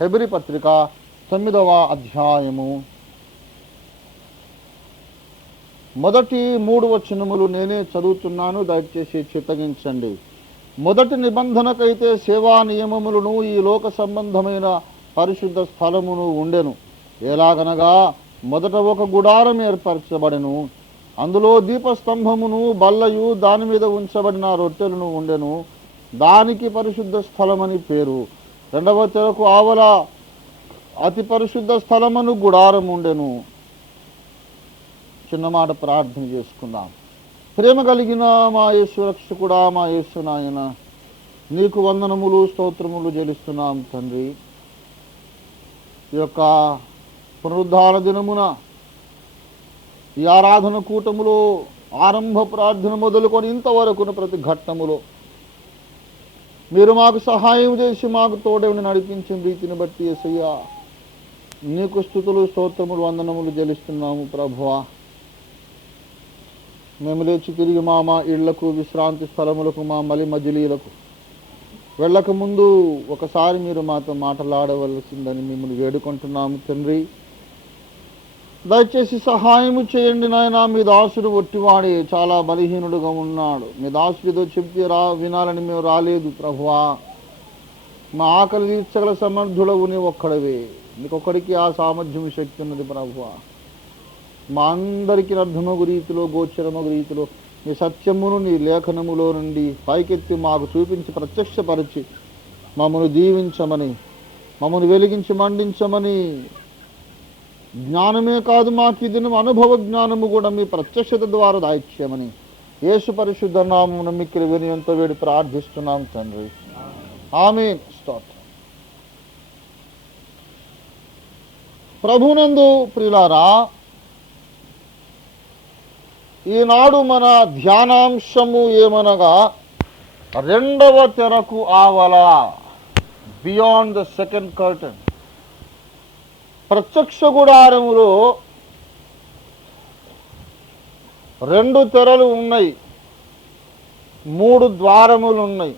Hebrew పత్రిక 9వ అధ్యాయము మొదటి 3 వచనములు నేనే చదువుతున్నాను, దయచేసి చిత్తగించండి. మొదటి నిబంధనకైతే సేవా నియమములను ఈ లోక సంబంధమైన పరిశుద్ధ స్థలమును ఉండెను. ఎలాగనగా మొదట ఒక గుడారం ఏర్పరచబడెను, అందులో దీపస్తంభమును బల్లయు దాని మీద ఉంచబడిన రొట్టెలను ఉండెను. దానికి పరిశుద్ధ స్థలమని పేరు. రెండవ తెరకు ఆవల అతి పరిశుద్ధ స్థలమును గుడారం ఉండెను. చిన్న మాట ప్రార్థన చేసుకుందాం. ప్రేమ కలిగిన మా యేసు రక్షకుడా, మా యేసు నాయన, నీకు వందనములు స్తోత్రములు చెల్లిస్తున్నాం తండ్రి. ఈ యొక్క పునరుద్ధాన దినమున ఈ ఆరాధన కూటములో ఆరంభ ప్రార్థన మొదలుకొని ఇంతవరకున ప్రతి ఘట్టములో మీరు మాకు సహాయం చేసి మాకు తోడేని నడిపించిన రీతిని బట్టి యేసయ్యా నీకు స్తుతులు స్తోత్రములు వందనములు చెల్లిస్తున్నాము ప్రభువా. మేము లేచి తిరిగి మా ఇళ్లకు విశ్రాంతి స్థలములకు మా మలి మజిలీలకు వెళ్ళక ముందు ఒకసారి మీరు మాతో మాట్లాడవలసిందని మిమ్మల్ని వేడుకుంటున్నాము తండ్రి. దయచేసి సహాయము చేయండి నాయన. మీ దాసుడు ఒట్టివాడే, చాలా బలహీనుడుగా ఉన్నాడు. మీ దాసుడితో చెప్తే వినాలని మేము రాలేదు ప్రభువా. మా ఆకలి తీర్చగల సమర్థుడవు నీ ఒక్కడవే. నీకొక్కడికి ఆ సామర్థ్యం శక్తి ఉన్నది ప్రభువా. మా అందరికీ అర్థమగు రీతిలో గోచరమగు రీతిలో నీ సత్యమును నీ లేఖనములో నుండి పైకెత్తి మాకు చూపించి ప్రత్యక్షపరిచి మమ్మల్ని దీవించమని, మమ్మల్ని వెలిగించి మండించమని, జ్ఞానమే కాదు మాకు ఇది అనుభవ జ్ఞానము కూడా మీ ప్రత్యక్షత ద్వారా దాయిచ్చేయమని యేసు పరిశుద్ధ నామమున మిక్కిలి వినయంతో వేడి ప్రార్థిస్తున్నాం తండ్రి. ఆమేన్. స్టార్ట్. ప్రభునందు ప్రియులారా, ఈనాడు మన ధ్యానాంశము ఏమనగా రెండవ తెరకు ఆవల, బియాండ్ ద సెకండ్ కర్టన్. ప్రత్యక్ష గుడారములో 2 తెరలు ఉన్నాయి, 3 ద్వారములు ఉన్నాయి.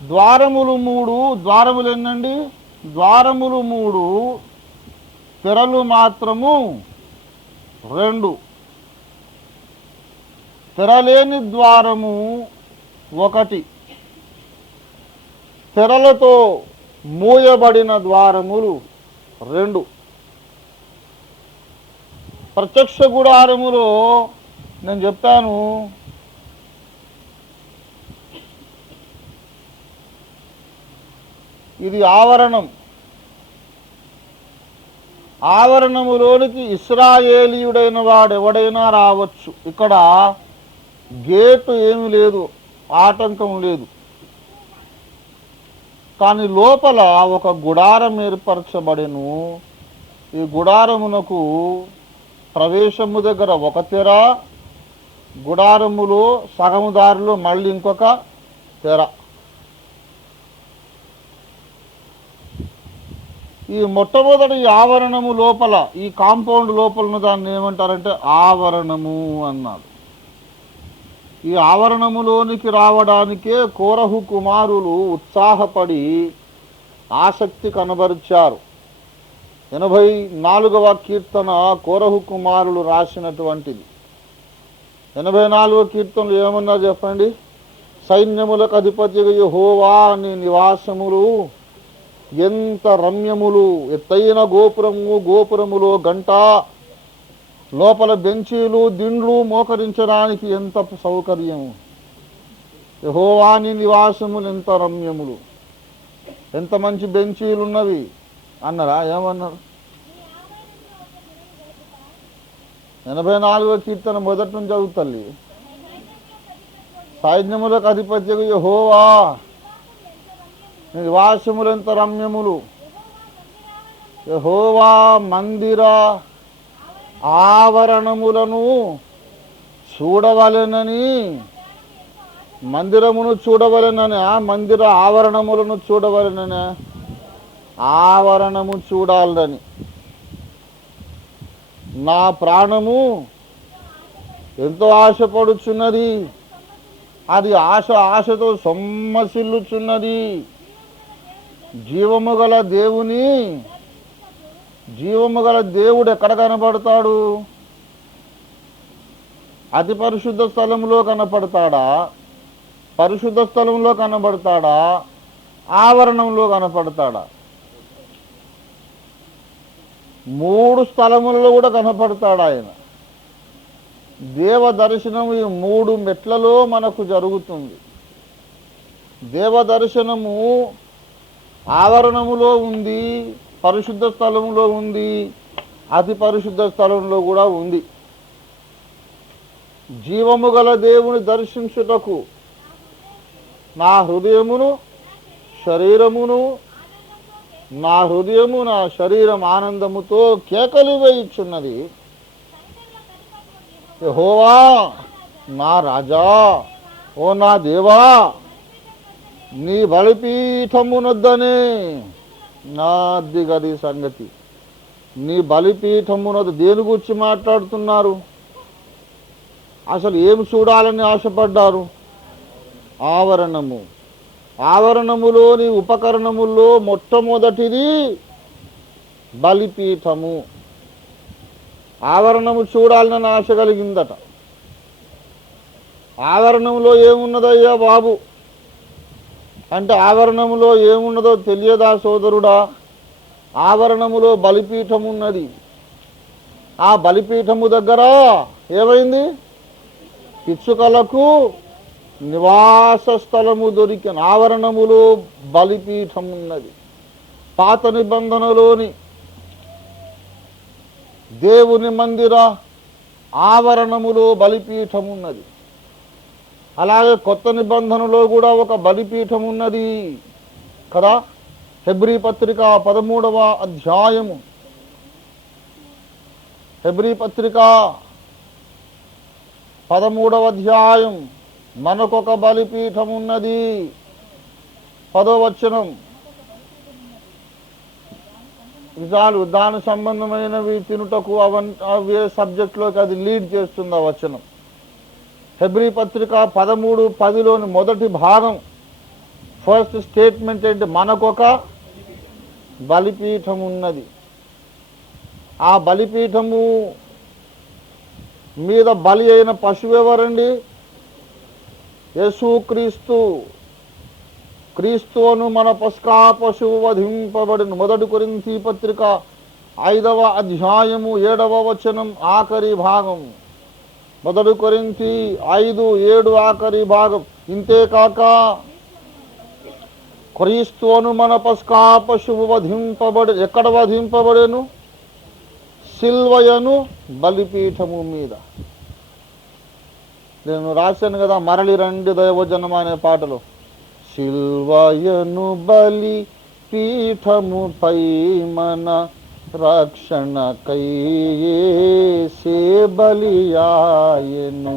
ద్వారములు ఎన్నండి? ద్వారములు 3, తెరలు మాత్రము 2. తెరలేని ద్వారము 1, తెరలతో మూయబడిన ద్వారములు 2. ప్రత్యక్ష గుడారములో నేను చెప్పాను, ఇది ఆవరణం. ఆవరణములోనికి ఇశ్రాయేలీయుడైన వాడు ఎవడైనా రావచ్చు. ఇక్కడ గేటు ఏమీ లేదు, ఆటంకం లేదు. కానీ లోపల ఒక గుడారం ఏర్పరచబడెను. ఈ గుడారమునకు ప్రవేశము దగ్గర 1 తెర, గుడారములో సగము దారిలో మళ్ళీ ఇంకొక తెర. ఈ మొట్టమొదటి ఆవరణము లోపల, ఈ కాంపౌండ్ లోపల దాన్ని ఏమంటారంటే ఆవరణము అన్నారు. ఈ ఆవరణములోనికి రావడానికే కోరహు కుమారులు ఉత్సాహపడి ఆసక్తి కనబరిచారు. 84వ కీర్తన కోరహు కుమారులు రాసినటువంటిది. 84వ కీర్తనలు ఏమన్నా చెప్పండి? సైన్యములకు అధిపతి యెహోవా నీ నివాసములు ఎంత రమ్యములు, ఎత్తైన గోపురములో గంట, లోపల బెంచీలు దిండ్లు మోకరించడానికి ఎంత సౌకర్యము. యెహోవా నీ నివాసములు ఎంత రమ్యములు, ఎంత మంచి బెంచీలు ఉన్నవి అన్నారా? ఏమన్నారు? 84వ కీర్తన మొదటి నుంచి చదువుతల్లి. సైన్యములకు అధిపత్యకు యెహోవా నివాసములు ఎంత రమ్యములు. యెహోవా మందిర ఆవరణములను చూడవలెనని, మందిరమును చూడవలెనని, మందిర ఆవరణములను చూడవలెనని, ఆవరణము చూడాలని నా ప్రాణము ఎంతో ఆశపడుచున్నది. అది ఆశతో సొమ్మసిల్లుచున్నది. జీవము గల దేవుని జీవము గల దేవుడు ఎక్కడ కనపడతాడు? అతి పరిశుద్ధ స్థలంలో కనపడతాడా, పరిశుద్ధ స్థలంలో కనపడతాడా, ఆవరణంలో కనపడతాడా? 3 స్థలములలో కూడా కనపడతాడు ఆయన. దేవ దర్శనం ఈ 3 మెట్లలో మనకు జరుగుతుంది. దేవ దర్శనము ఆవరణములో ఉంది, పరిశుద్ధ స్థలంలో ఉంది, అతి పరిశుద్ధ స్థలంలో కూడా ఉంది. జీవము గల దేవుని దర్శించుటకు నా హృదయమును శరీరమును నా హృదయము నా శరీరం ఆనందముతో కేకలు వేయుచున్నది. యెహోవా నా రాజా, ఓ నా దేవా, నీ బలిపీఠమునొద్దనే. నా దిగది సంగతి. నీ బలిపీఠమునొద్ద దేని గురించి మాట్లాడుతున్నారు? అసలు ఏమి చూడాలని ఆశపడ్డారు? ఆవరణము. ఆవరణములోని ఉపకరణముల్లో మొట్టమొదటిది బలిపీఠము. ఆవరణము చూడాలని ఆశ కలిగిందట. ఆవరణంలో ఏమున్నదయ్యా బాబు అంటే, ఆవరణములో ఏమున్నదో తెలియదా సోదరుడా? ఆవరణములో బలిపీఠం ఉన్నది. ఆ బలిపీఠము దగ్గర ఏమైంది? పిచ్చుకలకు నివాస స్థలము దొరికిన ఆవరణములో బలిపీఠం ఉన్నది. పాత నిబంధనలోని దేవుని మందిర ఆవరణములో బలిపీఠం ఉన్నది. అలాగే కొత్త నిబంధనలో కూడా ఒక బలిపీఠం ఉన్నది కదా. హెబ్రీ పత్రిక 13వ అధ్యాయము, హెబ్రీ పత్రిక 13వ అధ్యాయం, మనకొక బలిపీఠం ఉన్నది. 10వ వచనం. చాలు, దాని సంబంధమైనవి తినుటకు అవే సబ్జెక్టులోకి అది లీడ్ చేస్తుంది ఆ వచనం. హెబ్రీ పత్రిక 13:10లోని మొదటి భాగం, ఫస్ట్ స్టేట్మెంట్ ఏంటి? మనకొక బలిపీఠం ఉన్నది. ఆ బలిపీఠము మీద బలి అయిన పశువు ఎవరండి? యేసుక్రీస్తు. క్రీస్తువును మన పస్కా పశువు వధింపబడిన. 1 కొరింథీ పత్రిక 5వ అధ్యాయము 7వ వచనం ఆఖరి భాగం. 1 కొరింథీ 5:7 ఆఖరి భాగం. ఇంతేకాక క్రీస్తువును మన పస్కా పశువు వధింపబడి. ఎక్కడ వధింపబడేను? సిల్వయను బలిపీఠము మీద. నేను రాశాను కదా, మరలి రండి దైవజనం అనే పాటలో. సిల్వయను బలి పీఠముపై మన రక్షణకై యేసే బలియాయెను.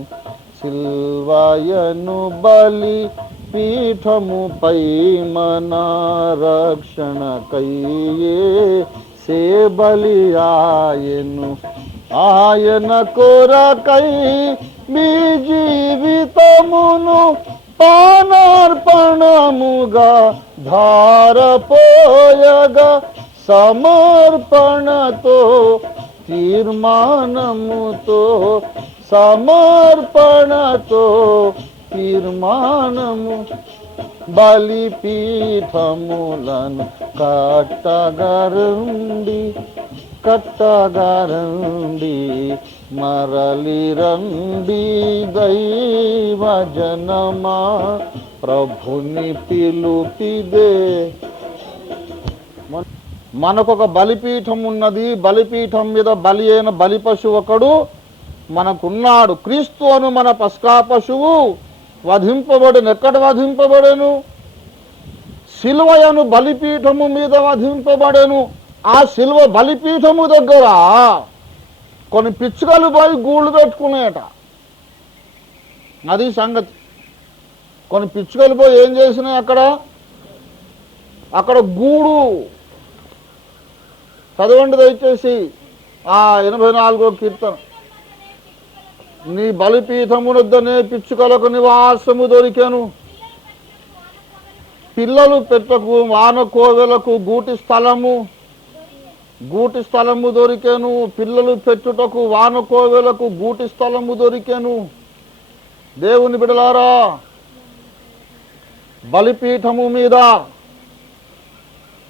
సిల్వయను బలి పీఠముపై మన రక్షణకై యేసే బలియాయెను. ఆయన కొరకై మీ జీవితమును పానార్పణముగా ధారపోయగా, సమర్పణతో తీర్మానముతో, సమర్పణతో తీర్మానము. బలిపీఠములను కట్టగరండి, కట్టగరండి, మరలి రండి దైవ జనమా, ప్రభుని పిలుపిదే. మనకొక బలిపీఠం ఉన్నది. బలిపీఠం మీద బలి అయిన బలి పశువు ఒకడు మనకున్నాడు. క్రీస్తు అను మన పస్కా పశువు వధింపబడెను. ఎక్కడ వధింపబడెను? సిలువయను బలిపీఠము మీద వధింపబడెను. ఆ సిలువ బలిపీఠము దగ్గర కొన్ని పిచ్చుకలు పోయి గూళ్ళు పెట్టుకునేట. అది సంగతి. కొన్ని పిచ్చుకలు పోయి ఏం చేసినాయి? అక్కడ గూడు. చదవండి దయచేసి ఆ 84వ కీర్తన. నీ బలిపీఠమునొద్దనే పిచ్చుకలకు నివాసము దొరికెను. పిల్లలు పెట్టకు వాన కోవెలకు గూటి స్థలము దొరికెను. పిల్లలు పెట్టుటకు వాన కోవెలకు గూటి స్థలము దొరికెను. దేవుని బిడలారా, బలిపీఠము మీద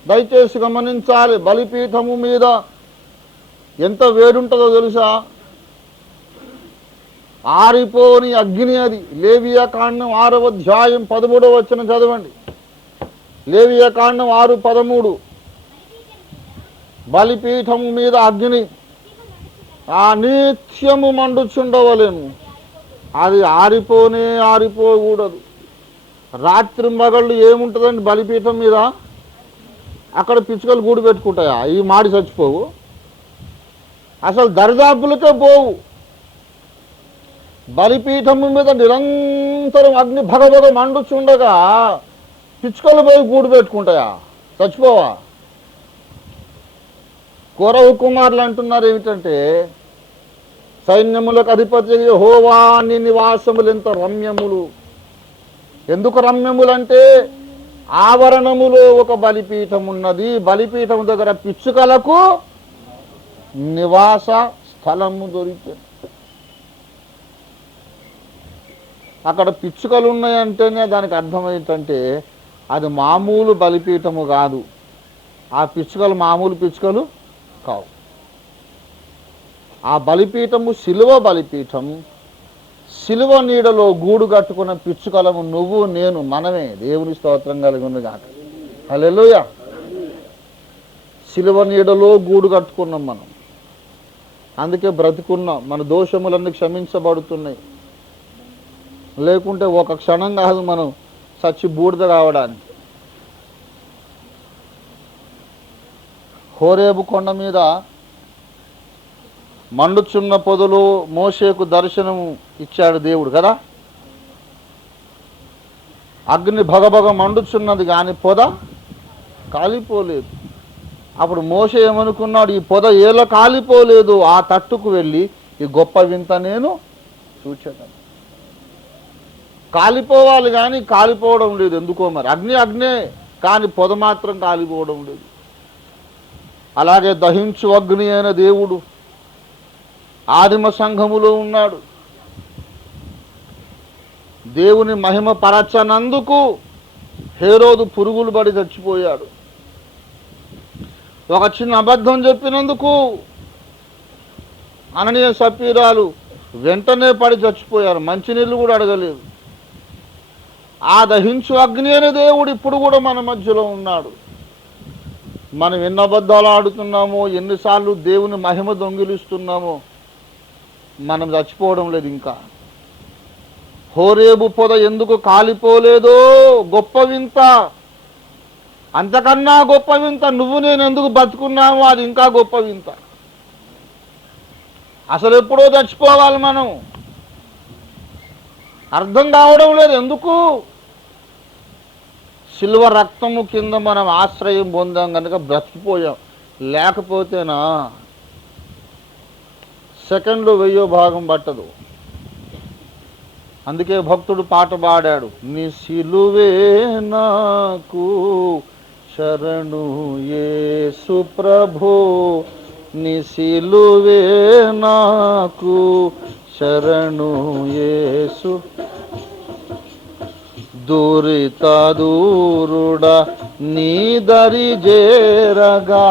దయచేసి గమనించాలి. బలిపీఠము మీద ఎంత వేడుంటుందో తెలుసా? ఆరిపోని అగ్ని అది. లేవియా కాండం 6వ అధ్యాయం 13వ వచనం చదవండి. లేవియా కాండం 6:13. బలిపీఠము మీద అగ్ని ఆ నిత్యము మండుచుండవలేను. అది ఆరిపోకూడదు. రాత్రి మగళ్ళు ఏముంటుందండి బలిపీఠం మీద? అక్కడ పిచ్చుకలు గూడు పెట్టుకుంటాయా? ఈ మాడి చచ్చిపోవు, అసలు దరిదాపులకే పోవు. బలిపీఠము మీద నిరంతరం అగ్ని భగభగ మండుచుండగా పిచ్చుకలు పోయి గూడు పెట్టుకుంటాయా? చచ్చిపోవా? కొరవు కుమారులు అంటున్నారు ఏమిటంటే, సైన్యములకు అధిపతి యెహోవా నీ నివాసములు ఎంత రమ్యములు. ఎందుకు రమ్యములంటే ఆవరణములో ఒక బలిపీఠం ఉన్నది. బలిపీఠం దగ్గర పిచ్చుకలకు నివాస స్థలము దొరికింది. అక్కడ పిచ్చుకలు ఉన్నాయంటేనే దానికి అర్థం ఏంటంటే అది మామూలు బలిపీఠము కాదు. ఆ పిచ్చుకలు మామూలు పిచ్చుకలు కావు. ఆ బలిపీఠము శిలువ బలిపీఠం. శిలువ నీడలో గూడు కట్టుకున్న పిచ్చుకలము నువ్వు నేను మనమే. దేవుని స్తోత్రం కలిగి కాక. హల్లెలూయా. శిలువ నీడలో గూడు కట్టుకున్నాం మనం, అందుకే బ్రతుకున్నాం. మన దోషములన్నీ క్షమించబడుతున్నాయి. లేకుంటే ఒక క్షణం కాదు మనం చచ్చి బూడిద కావడానికి. హోరేబు కొండ మీద మండుచున్న పొదలో మోషేకు దర్శనం ఇచ్చాడు దేవుడు కదా. అగ్ని భగభగ మండుచున్నది కానీ పొద కాలిపోలేదు. అప్పుడు మోషే ఏమనుకున్నాడు? ఈ పొద ఏలా కాలిపోలేదు? ఆ తట్టుకు వెళ్ళి ఈ గొప్ప వింత నేను చూచాను. కాలిపోవాలి కానీ కాలిపోవడం లేదు. ఎందుకో మరి. అగ్నే కానీ పొద మాత్రం కాలిపోవడం లేదు. అలాగే దహించు అగ్ని అయిన దేవుడు ఆదిమ సంఘములో ఉన్నాడు. దేవుని మహిమ పరచనందుకు హేరోదు పురుగులు పడి చచ్చిపోయాడు. ఒక చిన్న అబద్ధం చెప్పినందుకు అననీయ సపీరాలు వెంటనే పడి చచ్చిపోయారు. మంచినీళ్ళు కూడా అడగలేదు. ఆ దహించు అగ్ని అనే దేవుడు ఇప్పుడు కూడా మన మధ్యలో ఉన్నాడు. మనం ఎన్ని అబద్ధాలు ఆడుతున్నామో, ఎన్నిసార్లు దేవుని మహిమ దొంగిలిస్తున్నామో మనం చచ్చిపోవడం లేదు ఇంకా. హోరేబు పొద ఎందుకు కాలిపోలేదో గొప్ప వింత. అంతకన్నా గొప్ప వింత నువ్వు నేను ఎందుకు బతుకున్నామో అది ఇంకా గొప్ప వింత. అసలు ఎప్పుడో చచ్చిపోవాలి మనం. అర్థం కావడం లేదు ఎందుకు. శిలువ రక్తము కింద మనం ఆశ్రయం పొందాం కనుక బ్రతికిపోయాం. లేకపోతేనా సెకండ్లో 1000 భాగం పట్టదు. అందుకే భక్తుడు పాట పాడాడు, నీ సిలువే నాకు శరణు యేసు ప్రభో, నీ సిలువే నాకు శరణు యేసు. దురిత దూరుడా నీ దరి జేరగా,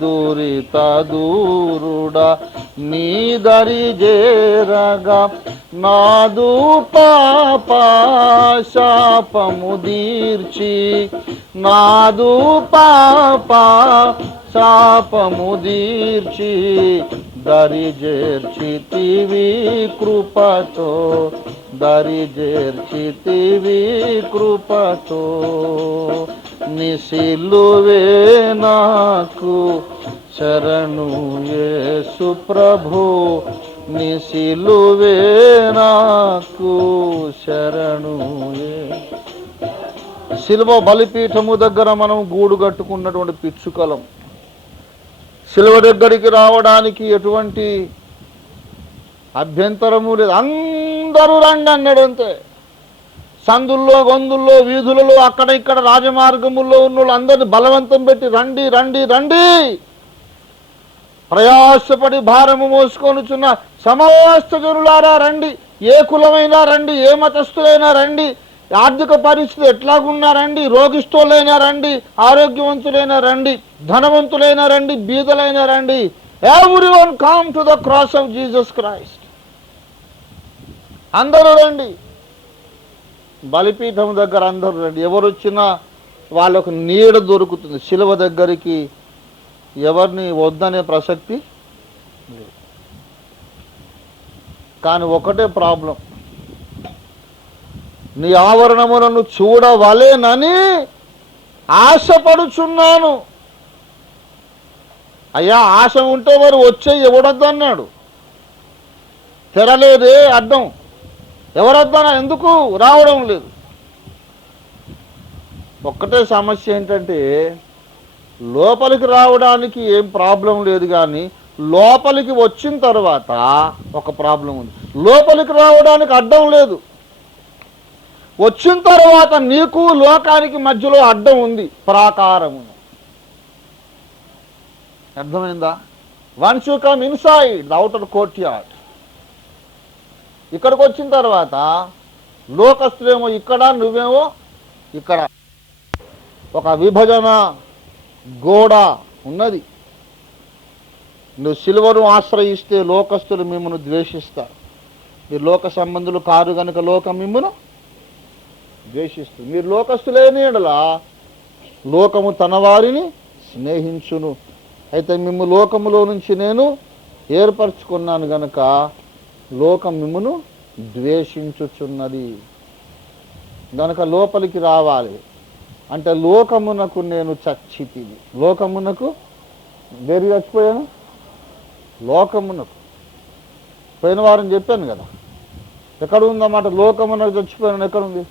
దురిత దూరుడా నీ దరి జేరగా, నాదు పాప శాపము దీర్చి, నాదు పాప శాపము దీర్చి, దరి జేర్చితివి కృపతో, దరి జేర్చితివి కృపతో, నీ సిలువే నాకు శరణు యేసు ప్రభు, నీ సిలువే నాకు శరణు. శిలువ బలిపీఠము దగ్గర మనం గూడు కట్టుకున్నటువంటి పిచ్చుకలం. శిలువ దగ్గరికి రావడానికి ఎటువంటి అభ్యంతరము లేదు. అందరూ రండి అన్నాడు అంతే. సందుల్లో గొందుల్లో వీధులలో అక్కడ ఇక్కడ రాజమార్గముల్లో ఉన్న వాళ్ళు అందరిని బలవంతం పెట్టి రండి రండి రండి, ప్రయాసపడి భారము మోసుకొనుచున్న సమస్త జనులారా రండి, ఏ కులమైనా రండి, ఏ మతస్థులైనా రండి, ఆర్థిక పరిస్థితి ఎట్లాగున్నా రండి, రోగిష్ఠులైనా రండి, ఆరోగ్యవంతులైనా రండి, ధనవంతులైనా రండి, బీదలైనా రండి, everyone come to the cross of Jesus Christ. అందరూ రండి, బలిపీఠం దగ్గర అందరూ రండి. ఎవరు వచ్చినా వాళ్ళకు నీడ దొరుకుతుంది. శిలువ దగ్గరికి ఎవరిని వద్దనే ప్రసక్తి లేదు. కానీ ఒకటే ప్రాబ్లం, నీ ఆవరణములను చూడవలేనని ఆశపడుచున్నాను. అయ్యా, ఆశ ఉంటే వారు వచ్చే ఎవడొద్దన్నాడు? తెరలేదే అడ్డం, ఎవరొద్దనా? ఎందుకు రావడం లేదు? ఒక్కటే సమస్య ఏంటంటే, లోపలికి రావడానికి ఏం ప్రాబ్లం లేదు, కానీ లోపలికి వచ్చిన తర్వాత ఒక ప్రాబ్లం ఉంది. లోపలికి రావడానికి అడ్డం లేదు, వచ్చిన తర్వాత నీకు లోకానికి మధ్యలో అడ్డం ఉంది, ప్రాకారము. అర్థమైందా? Once you come inside the outer court yard, ఇక్కడికి వచ్చిన తర్వాత లోకస్తులేమో ఇక్కడ, నువ్వేమో ఇక్కడ. ఒక విభజన గోడ ఉన్నది. నువ్వు సిలువను ఆశ్రయిస్తే లోకస్తులు మిమ్మల్ని ద్వేషిస్తారు. మీరు లోక సంబంధులు కారు కనుక లోకం మిమ్మల్ని ద్వేషిస్తుంది. మీరు లోకస్తులేని ఎడల లోకము తన వారిని స్నేహించును. అయితే మిమ్ము లోకములో నుంచి నేను ఏర్పరచుకున్నాను గనక లోకం మిమ్మును ద్వేషించుచున్నది. గనక లోపలికి రావాలి అంటే లోకమునకు నేను చచ్చితిని. లోకమునకు దేని చచ్చిపోయాను? లోకమునకు. పోయిన వారం చెప్పాను కదా, ఎక్కడ ఉందన్నమాట లోకమునకు చచ్చిపోయాను? ఎక్కడుంది?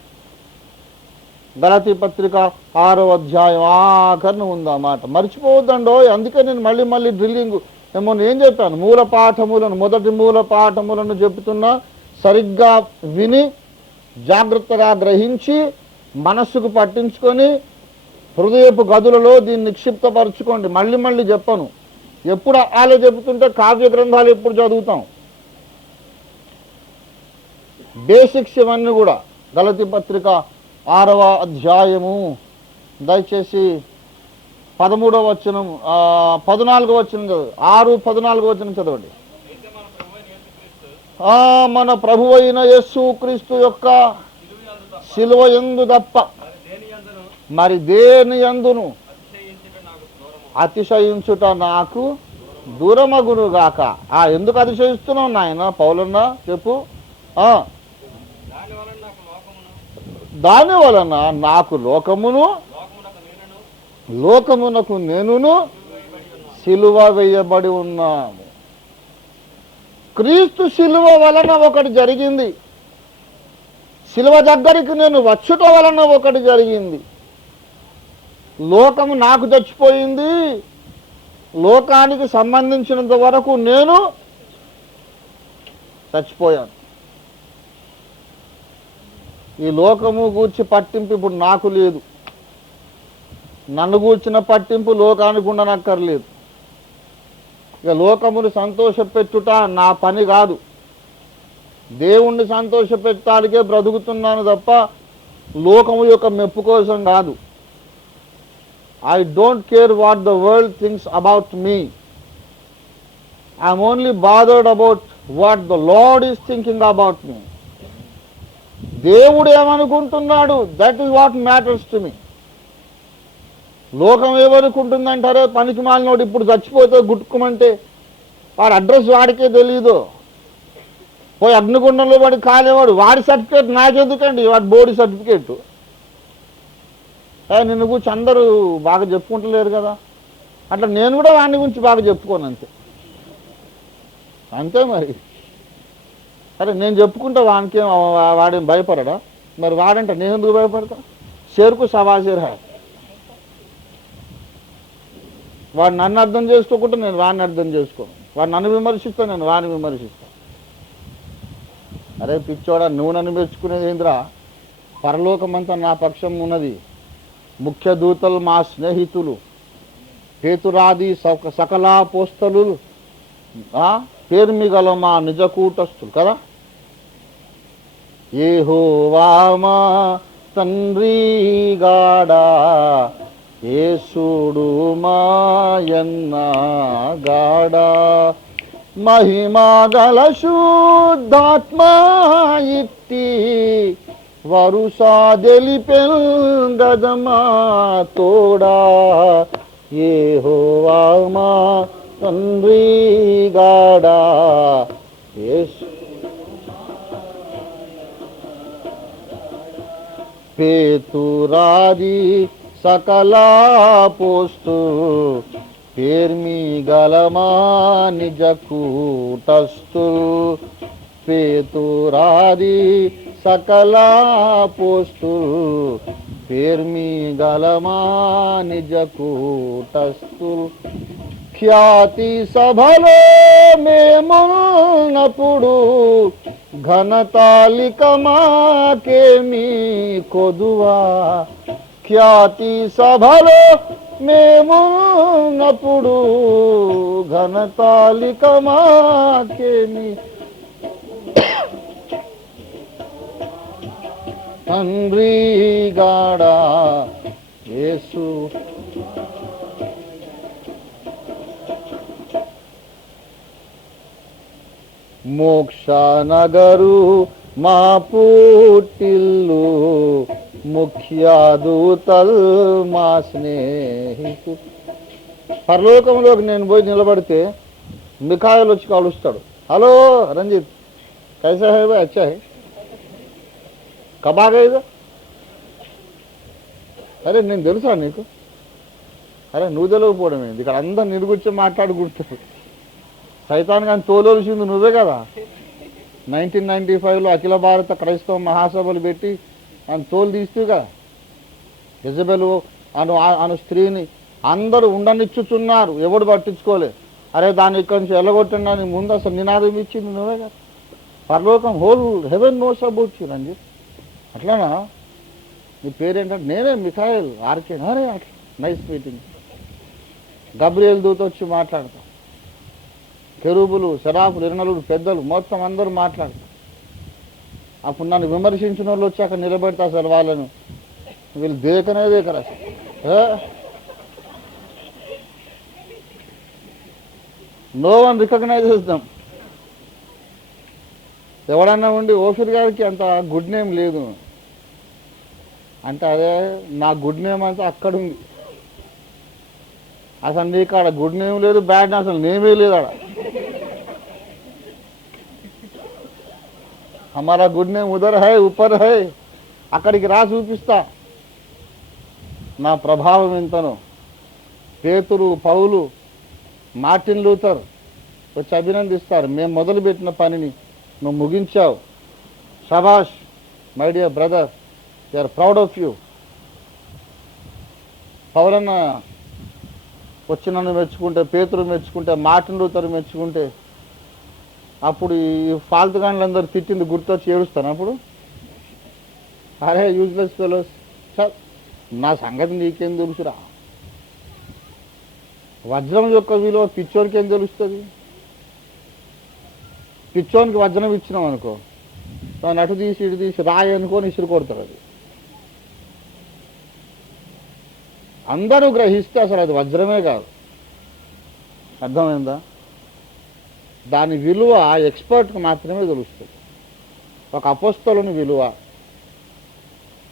గలతీ పత్రిక 6వ అధ్యాయం ఆఖరణ ఉందన్నమాట. మర్చిపోవద్దండో. అందుకే నేను మళ్ళీ డ్రిల్లింగ్ ఏమో ఏం చెప్పాను, మూల పాఠములను, మొదటి మూల పాఠములను చెబుతున్నా. సరిగ్గా విని జాగ్రత్తగా గ్రహించి మనస్సుకు పట్టించుకొని హృదయపు గదులలో దీన్ని నిక్షిప్తపరచుకోండి. మళ్ళీ చెప్పను. ఎప్పుడు అలా చెబుతుంటే కావ్య గ్రంథాలు ఎప్పుడు చదువుతాం? బేసిక్స్ ఇవన్నీ కూడా. గలతీ పత్రిక 6వ అధ్యాయము దయచేసి 13వ వచనం 14వ వచనం చదవండి. 6:14 వచనం చదవండి. మన ప్రభువైన యేసు క్రీస్తు యొక్క శిలువ యందు తప్ప మరి దేని యందును అతిశయించుట నాకు దూరమగును గాక. ఎందుకు అతిశయిస్తున్నావు నాయన పౌలన్న? చెప్పు. దాని వలన నాకు లోకమునకు నేనును సిలువ వేయబడి ఉన్నాము. క్రీస్తు సిలువ వలన ఒకటి జరిగింది, సిలువ దగ్గరికి నేను వచ్చుట వలన ఒకటి జరిగింది. లోకము నాకు చచ్చిపోయింది. లోకానికి సంబంధించినంత వరకు నేను చచ్చిపోయాను. ఈ లోకము గూర్చి పట్టింపు ఇప్పుడు నాకు లేదు. నన్ను గూర్చిన పట్టింపు లోకానికి ఉండనక్కర్లేదు. ఇక లోకమును సంతోషపెట్టుట నా పని కాదు. దేవుణ్ణి సంతోషపెట్టడానికే బ్రతుకుతున్నాను తప్ప లోకము యొక్క మెప్పు కోసం కాదు. I don't care what the world thinks about me. I'm only bothered about what the Lord is thinking about me. దేవుడు ఏమనుకుంటున్నాడు? That is what matters to me. లోకం ఏమనుకుంటుందంటారే, పనికి మాలినోడు ఇప్పుడు చచ్చిపోతే గుట్టుకోమంటే వాడి అడ్రస్ వాడికే తెలీదు. పోయి అగ్నిగుండంలో వాడి కాలేవాడు. వాడి సర్టిఫికేట్ నాకెందుకండి? వాడి బోర్డు సర్టిఫికేట్. నిన్ను గురించి అందరూ బాగా చెప్పుకుంటలేరు కదా, అట్లా నేను కూడా వాడిని గురించి బాగా చెప్పుకోను. అంతే మరి. సరే నేను చెప్పుకుంటా, వాడేం భయపడడా? మరి వాడంటే నేను ఎందుకు భయపడతా? షేర్కు సవాషేర్ హై. వాడు నన్ను అర్థం చేసుకోకుండా నేను వాడిని అర్థం చేసుకోను. వాడు నన్ను విమర్శిస్తా, నేను వాడిని విమర్శిస్తాను. అరే పిచ్చోడా, నువ్వు నన్ను మెచ్చుకునేది ఏంద్రా? పరలోకమంతా నా పక్షం ఉన్నది. ముఖ్య దూతలు మా స్నేహితులు, పేతురాది సకలాపోస్తలు, పేరు గల మా నిజ కూటస్థులు కదా. యెహోవా మా తండ్రి గాడా, యేసుడు మాయన్న గాడా, మహిమా గల శుద్ధాత్మా ఇట్టి వరుసా దెలిపెల్గదమా తోడా. యెహోవా మా తండ్రి గాడా, యేసు పేతురాది సకలాపోస్తు, పేర్మి గలమా నిజ కూటస్థు, పేతురాది సకలాపోస్తు, పేర్మి గలమా నిజ కూటస్థు. ఖ్యాతి సభలో మేమున్నప్పుడు, ఘనతాలిక మాకేమీ కొదువా. ఖ్యాతి సభలో మేమున్నప్పుడు, ఘనతాలిక మాకేమీ. తండ్రి గాడా యేసు, మోక్ష నగరు మా పుట్టిల్లు, ముఖ్యదూతల్ మా స్నేహితు. పరలోకంలోకి నేను పోయి నిలబడితే మిఖాయిల్ వచ్చి కలుస్తాడు. హలో రంజిత్, కైసా హై భాయ్, అచ్చా హై, కబ్ ఆ గయే? అరే నేను తెలుసా నీకు? అరే నువ్వు తెలియకపోవడం ఏంది, ఇక్కడ అందరు నిరుగుచ్చి మాట్లాడుకుంటారు. సైతాన్ కానీ తోలవలసింది నువ్వే కదా. 1995లో అఖిల భారత క్రైస్తవ మహాసభలు పెట్టి ఆయన తోలు తీస్తూ కదా. యెజబెలు అను స్త్రీని అందరూ ఉండనిచ్చుచున్నారు, ఎవడు పట్టించుకోలేదు. అరే దాన్ని ఇక్కడి నుంచి వెళ్ళగొట్టండి అని ముందు అసలు నినాదం ఇచ్చింది నువ్వే కదా. పరలోకం whole heaven knows about you Ranjith. అట్లానా? నీ పేరేంటంటే నేనే మిఖాయిల్ ఆర్కే. అరే అట్లా నైస్ మీటింగ్. గబ్రియల్ దూత వచ్చి మాట్లాడతాం. కెరూబులు, శరాఫులు, ఇరణలుడు, పెద్దలు మొత్తం అందరూ మాట్లాడతారు. అప్పుడు నన్ను విమర్శించిన వాళ్ళు వచ్చి అక్కడ నిలబెడతా అసలు వాళ్ళను వీళ్ళు దేకనే దేకరు అసలు. No one recognizes them. ఎవడన్నా ఉండి ఓఫీర్ గారికి అంత గుడ్ నేమ్ లేదు అంటే, అదే నా గుడ్ నేమ్ అంతా అక్కడ ఉంది. అసలు నీకు ఆడ గుడ్ నేమ్ లేదు, బ్యాడ్ అసలు నేమే లేదు ఆడ. హమారా గుడ్ నేమ్ ఉదర్ హై, ఊపర్ హై. అక్కడికి రా చూపిస్తా నా ప్రభావం ఎంతనో. పేతురు, పౌలు, మార్టిన్ లూథర్ వచ్చి అభినందిస్తారు. మేము మొదలుపెట్టిన పనిని నువ్వు ముగించావు. శభాష్ my dear brother, they are proud of you. పౌలన్న వచ్చి నన్ను మెచ్చుకుంటే, పేతురు మెచ్చుకుంటే, మార్టిన్ లూథర్ మెచ్చుకుంటే, అప్పుడు ఈ ఫాల్తుగాన్లందరూ తిట్టింది గుర్తొచ్చి ఏడుస్తాను. అప్పుడు అరే యూజ్లెస్ ఫెలోస్, నా సంగతి నీకేం తెలుసురా? వజ్రం యొక్క విలువ పిచ్చోనికి ఏం తెలుస్తుంది? పిచ్చోనికి వజ్రం ఇచ్చినాం అనుకో, దాన్ని అటు తీసి ఇటు తీసి రాయి అనుకొని ఇసురు కొడతాడు. అది అందరూ గ్రహిస్తే అసలు అది వజ్రమే కాదు. అర్థమైందా? దాని విలువ ఎక్స్పర్ట్కి మాత్రమే తెలుస్తుంది. ఒక అపోస్తలుని విలువ,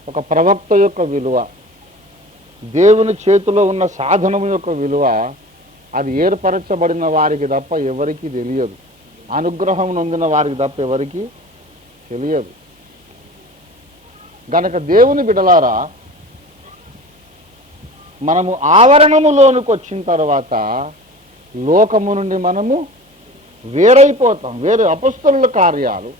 ఒక ప్రవక్త యొక్క విలువ, దేవుని చేతిలో ఉన్న సాధనం యొక్క విలువ, అది ఏర్పరచబడిన వారికి తప్ప ఎవరికీ తెలియదు. అనుగ్రహం నొందిన వారికి తప్ప ఎవరికీ తెలియదు. గనక దేవుని బిడలారా, మనము ఆవరణములోనికి వచ్చిన తర్వాత లోకము నుండి మనము వేరైపోతాం. వేరే అపొస్తలుల కార్యాలు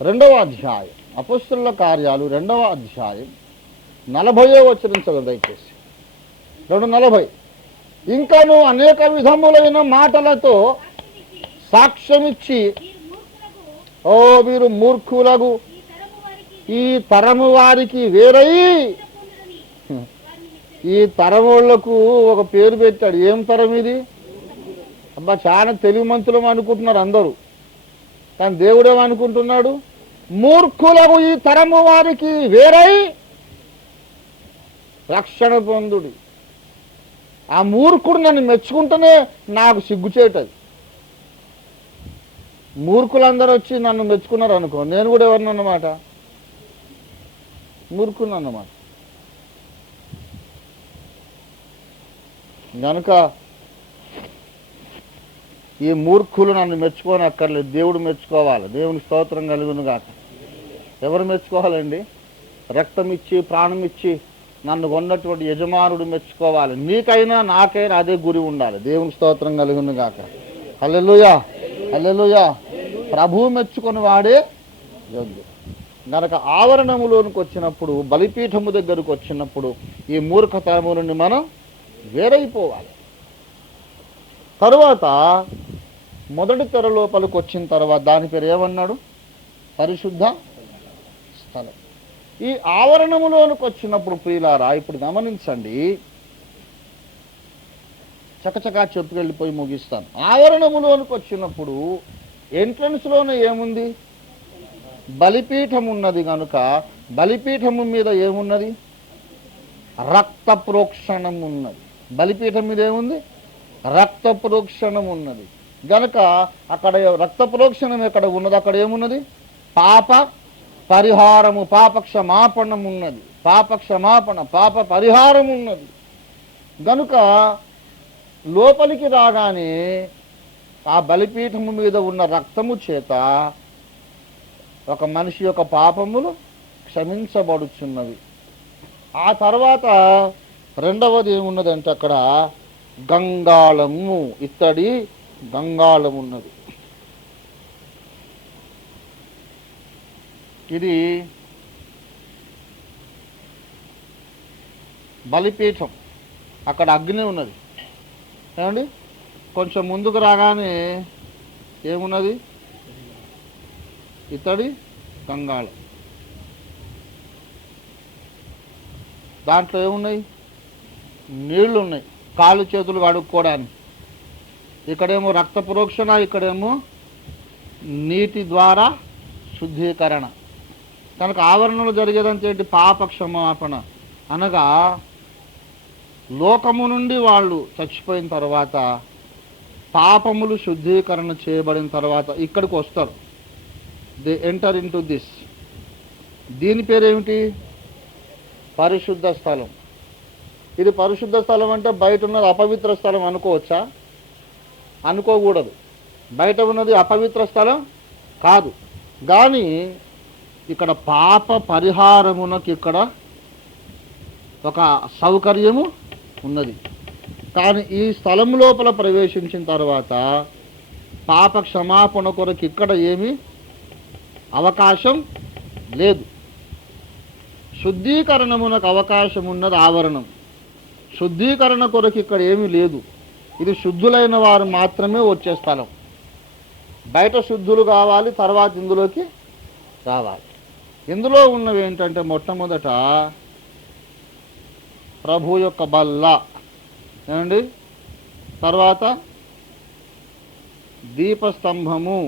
2వ అధ్యాయం, అపొస్తలుల కార్యాలు 2వ అధ్యాయం 40వ వచనం చదువు దయచేసి. 2:40. ఇంకాను అనేక విధములైన మాటలతో సాక్ష్యమిచ్చి, ఓ మీరు మూర్ఖులకు, ఈ తరము వారికి వేరై, ఈ తరములకు ఒక పేరు పెట్టాడు. ఏం తరం ఇది? అబ్బా, చాలా తెలివిమంతులం అనుకుంటున్నారు అందరూ, కానీ దేవుడేమనుకుంటున్నాడు? మూర్ఖులకు ఈ తరము వారికి వేరై రక్షణ పొందుడి. ఆ మూర్ఖుడు నన్ను మెచ్చుకుంటేనే నాకు సిగ్గుచేటది. మూర్ఖులందరూ వచ్చి నన్ను మెచ్చుకున్నారు అనుకో, నేను కూడా ఎవరినన్నమాట? మూర్ఖుని అన్నమాట. కనుక ఈ మూర్ఖులు నన్ను మెచ్చుకోని అక్కర్లేదు, దేవుడు మెచ్చుకోవాలి. దేవుని స్తోత్రం కలుగును గాక. ఎవరు మెచ్చుకోవాలండి? రక్తం ఇచ్చి ప్రాణం ఇచ్చి నన్ను కొన్నటువంటి యజమానుడు మెచ్చుకోవాలి. నీకైనా నాకైనా అదే గురి ఉండాలి. దేవుని స్తోత్రం కలుగును గాక. హల్లెలూయా, హల్లెలూయా. ప్రభువు మెచ్చుకొని వాడే యోగ్యుడు. గనక ఆవరణములోనికి వచ్చినప్పుడు, బలిపీఠము దగ్గరకు వచ్చినప్పుడు ఈ మూర్ఖతరము నుండి మనం వేరైపోవాలి. తరువాత మొదటి తెర లోపలికి వచ్చిన తర్వాత దాని పేరు ఏమన్నాడు? పరిశుద్ధ స్థలం. ఈ ఆవరణములోనికి వచ్చినప్పుడు ప్రియులారా, ఇప్పుడు గమనించండి, చకచకా చెప్పుకెళ్ళిపోయి ముగిస్తాను. ఆవరణములోనికి వచ్చినప్పుడు ఎంట్రన్స్లోనే ఏముంది? బలిపీఠం ఉన్నది. కనుక బలిపీఠము మీద ఏమున్నది? రక్త ప్రోక్షణం ఉన్నది. బలిపీఠం మీద ఏముంది? రక్త ప్రోక్షణం ఉన్నది. గనక అక్కడ రక్త ప్రోక్షణం ఎక్కడ ఉన్నది? అక్కడ ఏమున్నది? పాప పరిహారము, పాప క్షమాపణం ఉన్నది. పాప క్షమాపణ, పాప పరిహారం ఉన్నది. గనుక లోపలికి రాగానే ఆ బలిపీఠము మీద ఉన్న రక్తము చేత ఒక మనిషి యొక్క పాపములు క్షమించబడుచున్నవి. ఆ తర్వాత రెండవది ఏమున్నదంటే అక్కడ గంగాళము, ఇత్తడి గంగాళం ఉన్నది. ఇది బలిపీఠం. అక్కడ అగ్ని ఉన్నది. ఏమండి, కొంచెం ముందుకు రాగానే ఏమున్నది? ఇత్తడి గంగాళం. దాంట్లో ఏమున్నాయి? నీళ్లు ఉన్నాయి, కాళ్ళు చేతులు కడుక్కోవడానికి. ఇక్కడేమో రక్త ప్రోక్షణ, ఇక్కడేమో నీటి ద్వారా శుద్ధీకరణ. కనుక ఆవరణలో జరిగేదంటే ఏంటి? పాప క్షమాపణ. అనగా లోకము నుండి వాళ్ళు చచ్చిపోయిన తర్వాత, పాపములు శుద్ధీకరణ చేయబడిన తర్వాత ఇక్కడికి వస్తారు. They enter in to this. దీని పేరేమిటి? పరిశుద్ధ స్థలం. ఇది పరిశుద్ధ స్థలం అంటే బయట ఉన్నది అపవిత్ర స్థలం అనుకోవచ్చా? అనుకోకూడదు. బయట ఉన్నది అపవిత్ర స్థలం కాదు. కానీ ఇక్కడ పాప పరిహారమునకు ఇక్కడ ఒక సౌకర్యము ఉన్నది. కానీ ఈ స్థలం లోపల ప్రవేశించిన తర్వాత పాప క్షమాపణ కొరకు ఇక్కడ ఏమీ అవకాశం లేదు. శుద్ధీకరణమునకు అవకాశం ఉన్నది ఆవరణం. శుద్ధీకరణ కొరకు ఇక్కడ ఏమీ లేదు. ఇది శుద్ధులైన వారు మాత్రమే వచ్చే స్థలం. బయట శుద్ధులు కావాలి, తర్వాత ఇందులోకి రావాలి. ఇందులో ఉన్నవి ఏంటంటే మొట్టమొదట ప్రభు యొక్క బల్ల, ఏమండి, తర్వాత దీపస్తంభము,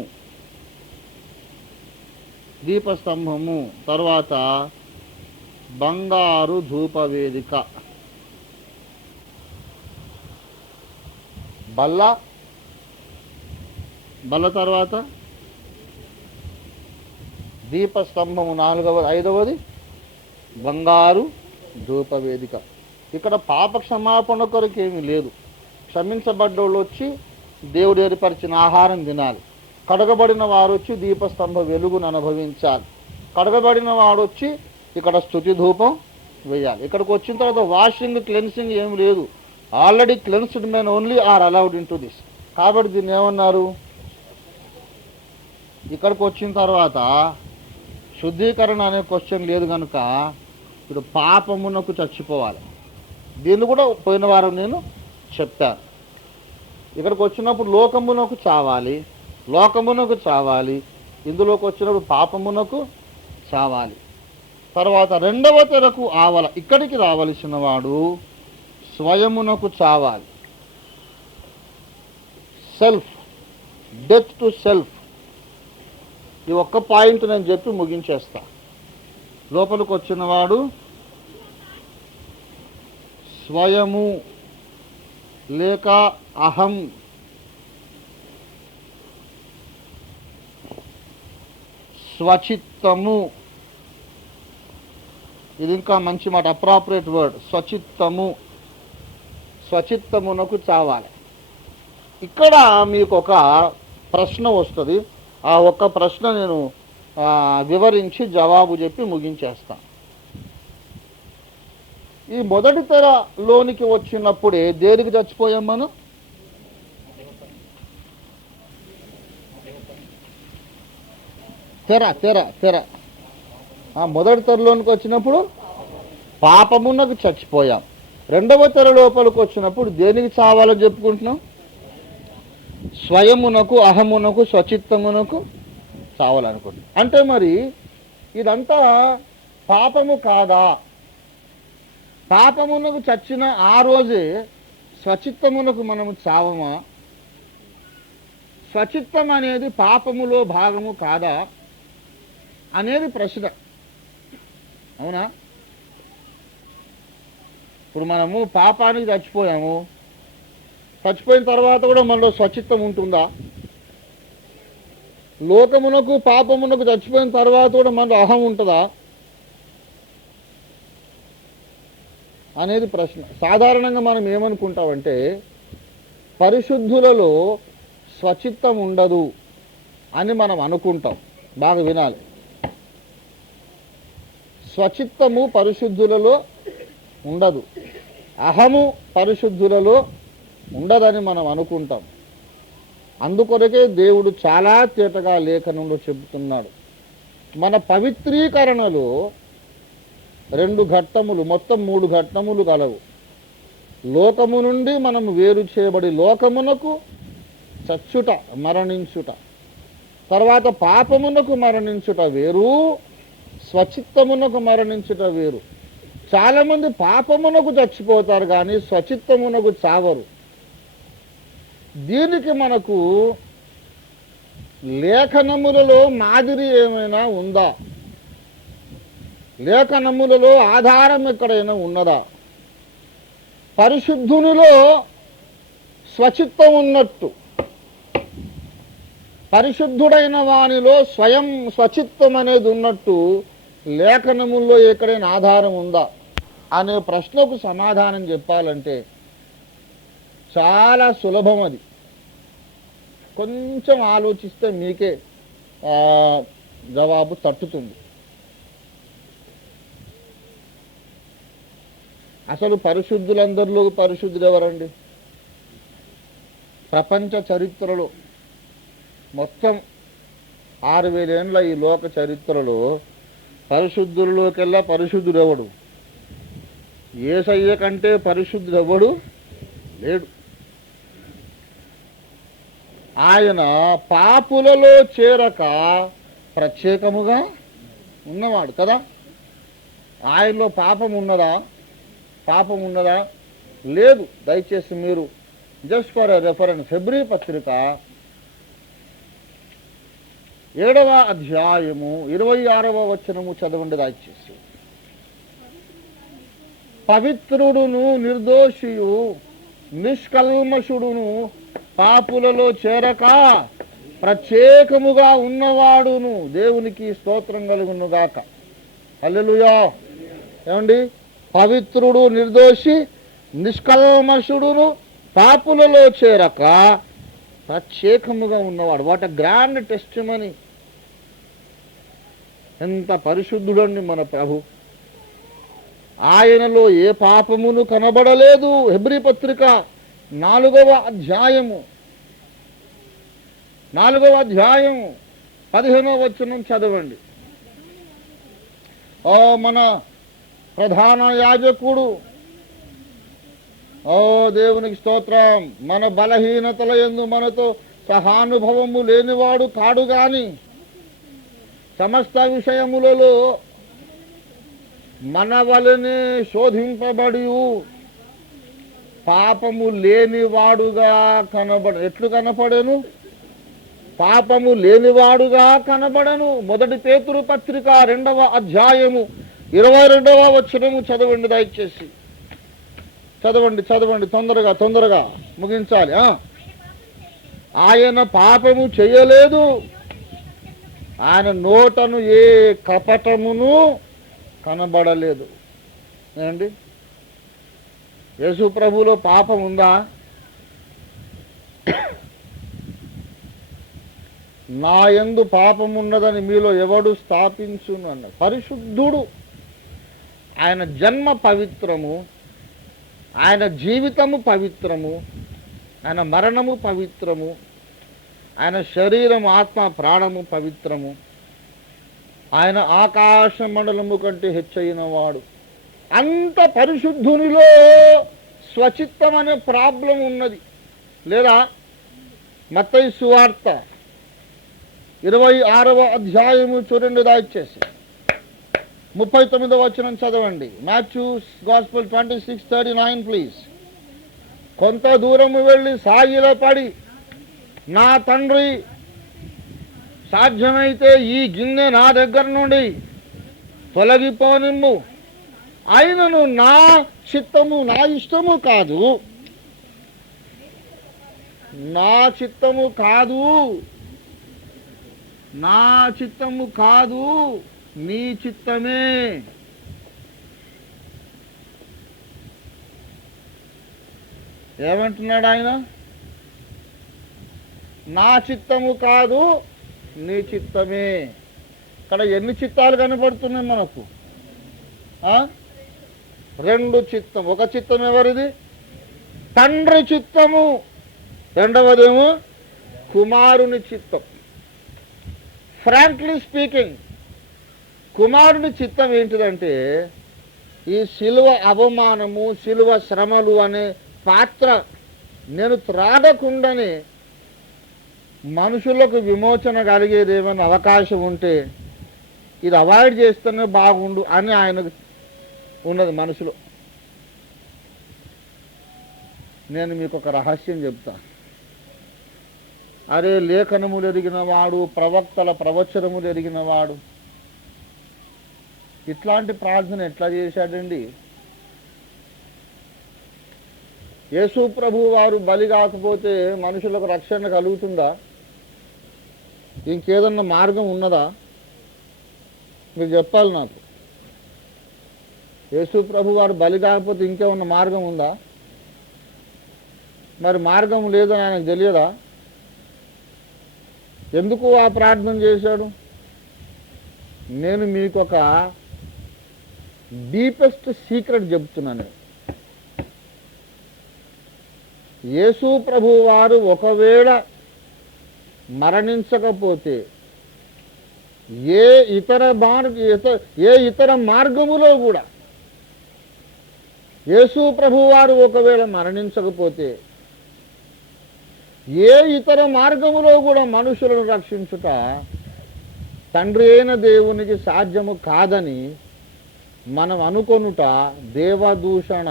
తర్వాత బంగారు ధూపవేదిక. బల్ల తర్వాత దీపస్తంభము, ఐదవది బంగారు ధూపవేదిక. ఇక్కడ పాప క్షమాపణ కొరకు ఏమీ లేదు. క్షమించబడ్డోళ్ళు వచ్చి దేవుడు ఏర్పరిచిన ఆహారం తినాలి. కడగబడిన వారు వచ్చి దీపస్తంభ వెలుగును అనుభవించాలి. కడగబడిన వాడు వచ్చి ఇక్కడ స్తుతి ధూపం వేయాలి. ఇక్కడికి వచ్చిన తర్వాత వాషింగ్, క్లెన్సింగ్ ఏమి లేదు. Already cleansed men only are allowed into this. కాబట్టి దీన్ని ఏమన్నారు? ఇక్కడికి వచ్చిన తర్వాత శుద్ధీకరణ అనే క్వశ్చన్ లేదు. కనుక ఇప్పుడు పాపమునకు చచ్చిపోవాలి. దీన్ని కూడా పోయిన వారం నేను చెప్పాను. ఇక్కడికి వచ్చినప్పుడు లోకమునకు చావాలి. ఇందులోకి వచ్చినప్పుడు పాపమునకు చావాలి. తర్వాత రెండవ తెరకు ఆవల ఇక్కడికి రావలసిన వాడు స్వయమునకు చావాలి. Self, death to self. ఈ ఒక్క పాయింట్ నేను చెప్పి ముగించేస్తా. లోపలికి వచ్చినవాడు స్వయము లేక అహం, స్వచిత్తము, ఇది ఇంకా మంచి మాట, అప్రాపరేట్ వర్డ్, స్వచిత్తము, స్వచిత్తమునకు చావాలి. ఇక్కడ మీకు ఒక ప్రశ్న వస్తుంది. ఆ ఒక్క ప్రశ్న నేను వివరించి జవాబు చెప్పి ముగించేస్తాను. ఈ మొదటి తెరలోనికి వచ్చినప్పుడే దేనికి చచ్చిపోయాం మనం? తెర మొదటి తెరలోనికి వచ్చినప్పుడు పాపమునకు చచ్చిపోయాం. రెండవ తెర లోపలికి వచ్చినప్పుడు దేనికి చావాలని చెప్పుకుంటున్నాం? స్వయమునకు, అహమునకు, స్వచిత్తమునకు చావాలనుకుంటున్నాం. అంటే మరి ఇదంతా పాపము కాదా? పాపమునకు చచ్చిన ఆ రోజే స్వచిత్తమునకు మనము చావమా? స్వచిత్తం అనేది పాపములో భాగము కాదా అనేది ప్రశ్న. అవునా? ఇప్పుడు మనము పాపానికి చచ్చిపోయాము, చచ్చిపోయిన తర్వాత కూడా మనలో స్వచిత్తం ఉంటుందా? లోకమునకు, పాపమునకు చచ్చిపోయిన తర్వాత కూడా మనలో అహం ఉంటుందా అనేది ప్రశ్న. సాధారణంగా మనం ఏమనుకుంటామంటే పరిశుద్ధులలో స్వచిత్తం ఉండదు అని మనం అనుకుంటాం. బాగా వినాలి. స్వచిత్తము పరిశుద్ధులలో ఉండదు, అహము పరిశుద్ధులలో ఉండదని మనం అనుకుంటాం. అందుకొరకే దేవుడు చాలా తేటగా లేఖనంలో చెబుతున్నాడు. మన పవిత్రీకరణలో 2 ఘట్టములు, మొత్తం 3 ఘట్టములు కలవు. లోకము నుండి మనం వేరు చేయబడి లోకమునకు చచ్చుట, మరణించుట, తర్వాత పాపమునకు మరణించుట వేరు, స్వచిత్తమునకు మరణించుట వేరు. చాలామంది పాపమునకు చచ్చిపోతారు కానీ స్వచిత్తమునకు చావరు. దీనికి మనకు లేఖనములలో మాదిరి ఏమైనా ఉందా? లేఖనములలో ఆధారం ఎక్కడైనా ఉన్నదా? పరిశుద్ధునిలో స్వచిత్తం ఉన్నట్టు, పరిశుద్ధుడైన వానిలో స్వయం స్వచిత్తం అనేది ఉన్నట్టు లేఖనముల్లో ఎక్కడైనా ఆధారం ఉందా అనే ప్రశ్నకు సమాధానం చెప్పాలంటే చాలా సులభం. అది కొంచెం ఆలోచిస్తే మీకే జవాబు తట్టుతుంది. అసలు పరిశుద్ధులందరిలో పరిశుద్ధులు ఎవరండి? ప్రపంచ చరిత్రలో మొత్తం 6000 ఏండ్ల ఈ లోక చరిత్రలో పరిశుద్ధులలోకెల్లా పరిశుద్ధుడు ఎవడు? యేసయ్య కంటే పరిశుద్ధుడు ఎవడు లేడు. ఆయన పాపులలో చేరక ప్రత్యేకముగా ఉన్నవాడు కదా. ఆయనలో పాపం ఉన్నదా? పాపం ఉన్నదా? లేదు. దయచేసి మీరు జస్ట్ ఫర్ రెఫరెన్స్ హెబ్రీ పత్రిక 7వ అధ్యాయము 26వ వచనము చదవండి దయచేసి. పవిత్రుడును, నిర్దోషియు, నిష్కల్మషుడును, పాపులలో చేరక ప్రత్యేకముగా ఉన్నవాడును, దేవునికి స్తోత్రం కలుగునుగాక. హల్లెలూయా. ఏమండి? పవిత్రుడు, నిర్దోషి, నిష్కల్మషుడును, పాపులలో చేరక ప్రత్యేకముగా ఉన్నవాడు. What a grand testimony. ఎంత పరిశుద్ధుడండి మన ప్రభు. ఆయనలో ఏ పాపమును కనబడలేదు. హెబ్రీ పత్రిక 4వ అధ్యాయము 15వ వచనం చదవండి. ఓ మన ప్రధాన యాజకుడు, ఓ దేవునికి స్తోత్రం, మన బలహీనతల యందు మనతో సహానుభవము లేనివాడు కాడు గాని సమస్త విషయములలో మన వలనే శోధింపబడి పాపము లేనివాడుగా ఎట్లు కనపడెను? పాపము లేనివాడుగా కనబడను. 1 పేతురు పత్రిక 2వ అధ్యాయము 22వ వచనము చదవండి దయచేసి. చదవండి తొందరగా ముగించాలి. ఆయన పాపము చేయలేదు, ఆయన నోటను ఏ కపటమును కనబడలేదు. ఏమండి, యేసు ప్రభువులో పాపం ఉందా? నా యందు పాపమున్నదని మీలో ఎవడు స్థాపించును అన్న పరిశుద్ధుడు. ఆయన జన్మ పవిత్రము, ఆయన జీవితము పవిత్రము, ఆయన మరణము పవిత్రము, ఆయన శరీరము ఆత్మ ప్రాణము పవిత్రము. ఆయన ఆకాశ మండలము కంటే హెచ్చైన వాడు. అంత పరిశుద్ధునిలో స్వచిత్తం అనే ప్రాబ్లం ఉన్నది లేదా? మత్తయి సువార్త 26వ అధ్యాయము చూడండి దయచేసి. 39వ వచనం చదవండి. Matthew's gospel 26:39 please. కొంత దూరము వెళ్ళి సాగిలపడి, నా తండ్రి, సాధ్యమైతే ఈ గిన్నె నా దగ్గర నుండి తొలగిపోనిమ్ము, అయినను నా చిత్తము, నా ఇష్టము కాదు, నా చిత్తము కాదు, నా చిత్తము కాదు, నీ చిత్తమే. ఏమంటున్నాడు ఆయన? నా చిత్తము కాదు, నీ చిత్తమే. ఇక్కడ ఎన్ని చిత్తాలు కనపడుతున్నాయి మనకు? 2 చిత్తం. ఒక చిత్తం ఎవరిది? తండ్రి చిత్తము. రెండవదేమో కుమారుని చిత్తం. ఫ్రాంక్లీ స్పీకింగ్, కుమారుని చిత్తం ఏంటిదంటే, ఈ శిలువ అవమానము, శిలువ శ్రమలు అనే పాత్ర నేను త్రాగకుండానే మనుషులకు విమోచన కలిగేది ఏమైనా అవకాశం ఉంటే ఇది అవాయిడ్ చేస్తేనే బాగుండు అని ఆయనకు ఉన్నది మనసులో. నేను మీకు ఒక రహస్యం చెప్తా. అరే, లేఖనములు ఎరిగిన వాడు, ప్రవక్తల ప్రవచనములు ఎరిగిన వాడు ఇట్లాంటి ప్రార్థన ఎట్లా చేశాడండి? యేసు ప్రభు వారు బలి కాకపోతే మనుషులకు రక్షణ కలుగుతుందా? ఇంకేదన్నా మార్గం ఉన్నదా? మీరు చెప్పాలి నాకు. యేసు ప్రభు వారు బలి కాకపోతే ఇంకేమన్నా మార్గం ఉందా? మరి మార్గం లేదని ఆయనకు తెలియదా? ఎందుకు ఆ ప్రార్థన చేశాడు? నేను మీకు ఒక డీపెస్ట్ సీక్రెట్ చెప్తున్నాను. యేసు ప్రభు వారు ఒకవేళ మరణించకపోతే ఏ ఇతర మార్గములో కూడా, యేసు ప్రభు వారు ఒకవేళ మరణించకపోతే ఏ ఇతర మార్గములో కూడా మనుషులను రక్షించుట తండ్రి అయిన దేవునికి సాధ్యము కాదని మనం అనుకొనుట దేవదూషణ.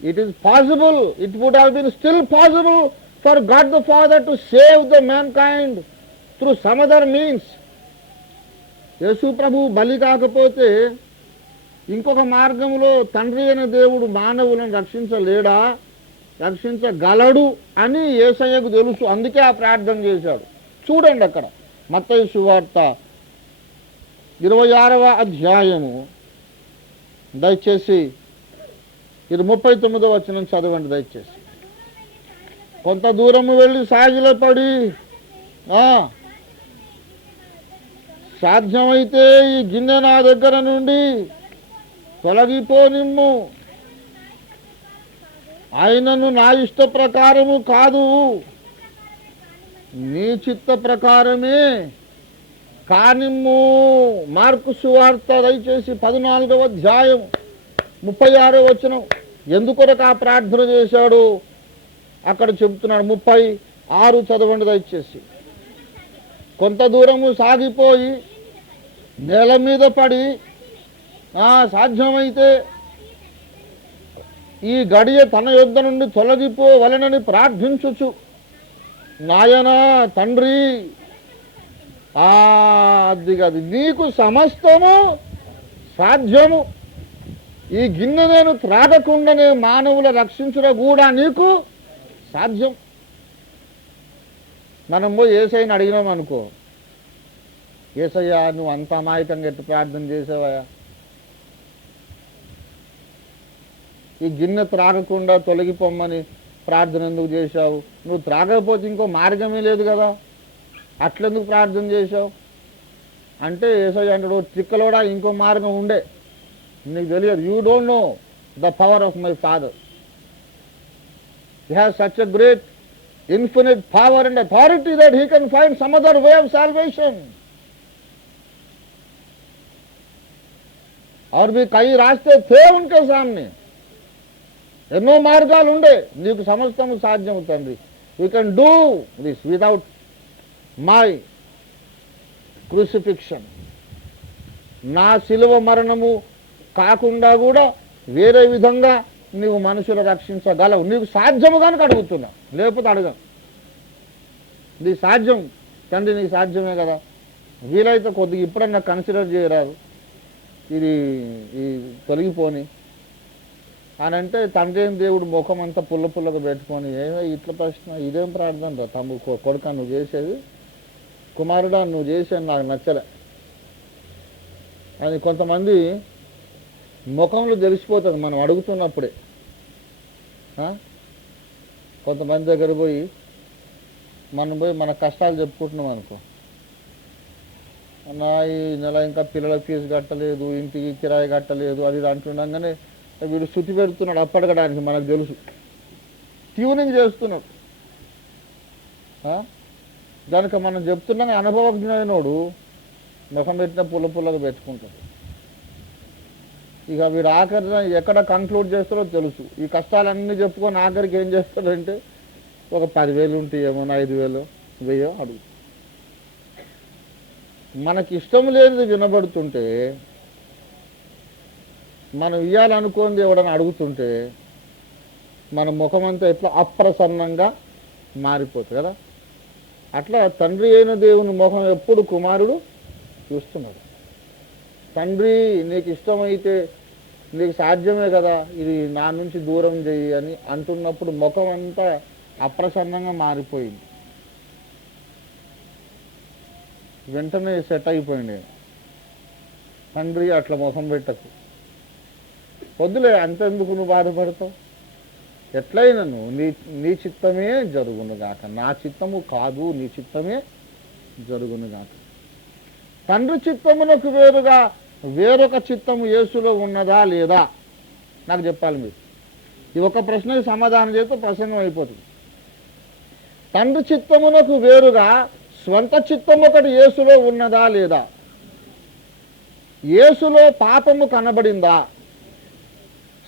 It is possible, it would have been still possible for God the Father to save the mankind through some other means. యేసు ప్రభు బలి కాకపోతే ఇంకొక మార్గంలో తండ్రి అయిన దేవుడు మానవులను రక్షించలేడా? రక్షించగలడు అని యేసయ్యకు తెలుసు. అందుకే ఆ ప్రార్థన చేశాడు. చూడండి అక్కడ మత్తయి సువార్త 26వ అధ్యాయము దయచేసి 39వ వచనం చదవండి దయచేసి. కొంత దూరము వెళ్ళి సాగిలపడి, సాధ్యమైతే ఈ గిన్నె నా దగ్గర నుండి తొలగిపోనిమ్ము, ఆయనను నా ఇష్ట ప్రకారము కాదు, నీ చిత్త ప్రకారమే కానిమ్ము. మార్కు సువార్త దయచేసి 14వ అధ్యాయం 36వ వచనం. ఎందుకొరకు ఆ ప్రార్థన చేశాడు అక్కడ చెబుతున్నాడు. 36 చదవండి దయచేసి. కొంత దూరము సాగిపోయి నేల మీద పడి సాధ్యమైతే ఈ గడియ తన యొద్ద నుండి తొలగిపోవలెనని ప్రార్థించుచు, నాయనా తండ్రి, అది కాదు, నీకు సమస్తము సాధ్యము, ఈ గిన్నె నేను త్రాగకుండానే మానవుల రక్షించడం కూడా నీకు సాధ్యం. మనం పోయి యేసయ్యని అడిగినాం అనుకో, యేసయ్యా నువ్వు అంత అమాయకంగా ఎట్టు ప్రార్థన చేసావయ్యా, ఈ గిన్నె త్రాగకుండా తొలగిపోమ్మని ప్రార్థన ఎందుకు చేశావు, నువ్వు త్రాగకపోతే ఇంకో మార్గమే లేదు కదా, అట్లెందుకు ప్రార్థన చేశావు అంటే యేసయ్య అంటాడు, చిక్కలోడా ఇంకో మార్గం ఉండే, నీకు తెలియదు. You don't know the power of my father. He has such a great infinite power and authority that he can find some other way of salvation. और भी कई रास्ते थे उनके सामने, ఎన్నో మార్గాలు ఉండే, నీకు సమస్తము సాధ్యం తండ్రి. You can do this without my crucifixion. నా శిలువ మరణము కాకుండా కూడా వేరే విధంగా నీవు మనుషులు రక్షించగలవు, నీకు సాధ్యము కనుక అడుగుతున్నా, లేకపోతే అడగను. నీ సాధ్యం తండ్రి, నీకు సాధ్యమే కదా, వీలైతే కొద్దిగా ఇప్పుడన్నా కన్సిడర్ చేయరాదు ఇది ఈ తొలగిపోని అని అంటే, తండ్రి ఏం దేవుడు ముఖం అంతా పుల్లగా పెట్టుకొని, ఏమో ఇట్లా ప్రశ్న, ఇదేం ప్రార్థన రా తమ్ముడు, కొడుక నువ్వు చేసేది, కుమారుడా నువ్వు చేసేది నాకు నచ్చలే అని కొంతమంది ముఖంలో తెలిసిపోతుంది మనం అడుగుతున్నప్పుడే. కొంతమంది దగ్గర పోయి మన కష్టాలు చెప్పుకుంటున్నాం అనుకో, నా ఈ నెల ఇంకా పిల్లల ఫీజు కట్టలేదు, ఇంటికి కిరాయి కట్టలేదు, అది అంటుండగానే వీడు శృతి పెడుతున్నాడు అప్పడగడానికి, మనకు తెలుసు, ట్యూనింగ్ చేస్తున్నాడు. దానికి మనం చెప్తున్నాగా అనుభవజ్ఞుడైనోడు ముఖం పెట్టిన పుల్లగా పెట్టుకుంటాడు. ఇక వీడు ఆఖరిన ఎక్కడ కంక్లూడ్ చేస్తారో తెలుసు. ఈ కష్టాలన్నీ చెప్పుకొని ఆఖరికి ఏం చేస్తాడంటే, ఒక 10,000 ఉంటాయేమో, 5,000 1000 అడుగు. మనకి ఇష్టం లేనిది వినబడుతుంటే, మనం ఇవ్వాలనుకోంది ఎవడని అడుగుతుంటే, మన ముఖమంతా ఎట్లా అప్రసన్నంగా మారిపోతుంది కదా. అట్లా తండ్రి అయిన దేవుని ముఖం ఎప్పుడు కుమారుడు చూస్తున్నాడు. తండ్రి నీకు ఇష్టమైతే, నీకు సాధ్యమే కదా, ఇది నా నుంచి దూరం చెయ్యి అని అంటున్నప్పుడు ముఖం అంతా అప్రసన్నంగా మారిపోయింది. వెంటనే సెట్ అయిపోయింది. తండ్రి అట్లా ముఖం పెట్టకు, వద్దులే, అంతెందుకు నువ్వు బాధపడతావు, ఎట్లయినా నీ చిత్తమే జరుగునుగాక, నా చిత్తము కాదు, నీ చిత్తమే జరుగునుగాక. తండ్రి చిత్తమునకు వేరుగా వేరొక చిత్తము యేసులో ఉన్నదా లేదా నాకు చెప్పాలి మీరు. ఈ ఒక ప్రశ్నకి సమాధానం చేస్తే ప్రసంగం అయిపోతుంది. తండ్రి చిత్తమునకు వేరుగా స్వంత చిత్తము ఒకటి యేసులో ఉన్నదా లేదా? యేసులో పాపము కనబడిందా?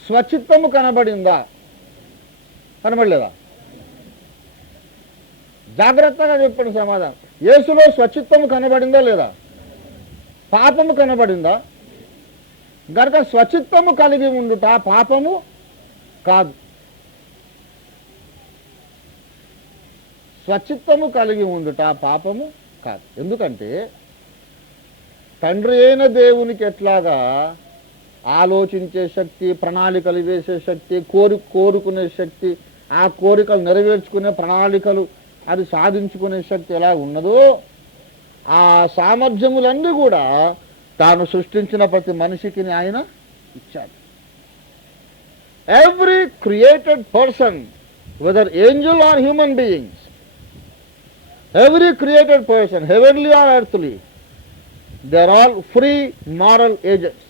స్వచిత్తము కనబడిందా? కనబడలేదా? జాగ్రత్తగా చెప్పండి సమాధానం. యేసులో స్వచిత్తము కనబడిందా లేదా? పాపము కనబడిందా? గనక స్వచిత్తము కలిగి ఉండుట పాపము కాదు. స్వచిత్తము కలిగి ఉండుట పాపము కాదు. ఎందుకంటే తండ్రి అయిన దేవునికి ఎట్లాగా ఆలోచించే శక్తి, ప్రణాళికలు వేసే శక్తి, కోరుకునే శక్తి, ఆ కోరికలు నెరవేర్చుకునే ప్రణాళికలు, అది సాధించుకునే శక్తి ఎలా ఉన్నదో, ఆ సామర్థ్యములన్నీ కూడా తాను సృష్టించిన ప్రతి మనిషికి ఆయన ఇచ్చాడు. Every created person, whether angel or human beings, every created person, heavenly or earthly, they are all free moral agents.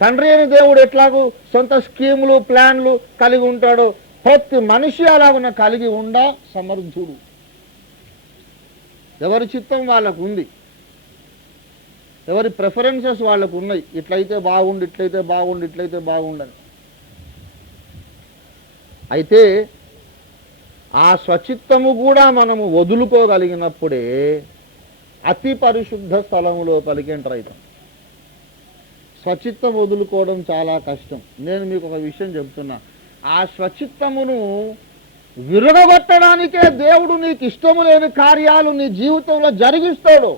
తండ్రి అయిన దేవుడు ఎట్లాగూ సొంత స్కీములు, ప్లాన్లు కలిగి ఉంటాడో, ప్రతి మనిషి అలాగున్న కలిగి ఉండ సమర్థుడు. ఎవరి చిత్తం వాళ్ళకు ఉంది, ఎవరి ప్రిఫరెన్సెస్ వాళ్ళకు ఉన్నాయి. ఇట్లయితే బాగుండు, ఇట్లయితే బాగుండు, ఇట్లయితే బాగుండని. అయితే ఆ స్వచిత్తము కూడా మనము వదులుకోగలిగినప్పుడే అతి పరిశుద్ధ స్థలములో పలికి ఎంటర్ అవుతాం. స్వచిత్తం వదులుకోవడం చాలా కష్టం. నేను మీకు ఒక విషయం చెప్తున్నా, ఆ స్వచిత్తమును విరగొట్టడానికే దేవుడు నీకు ఇష్టము లేని కార్యాలు నీ జీవితంలో జరిగిస్తాడు.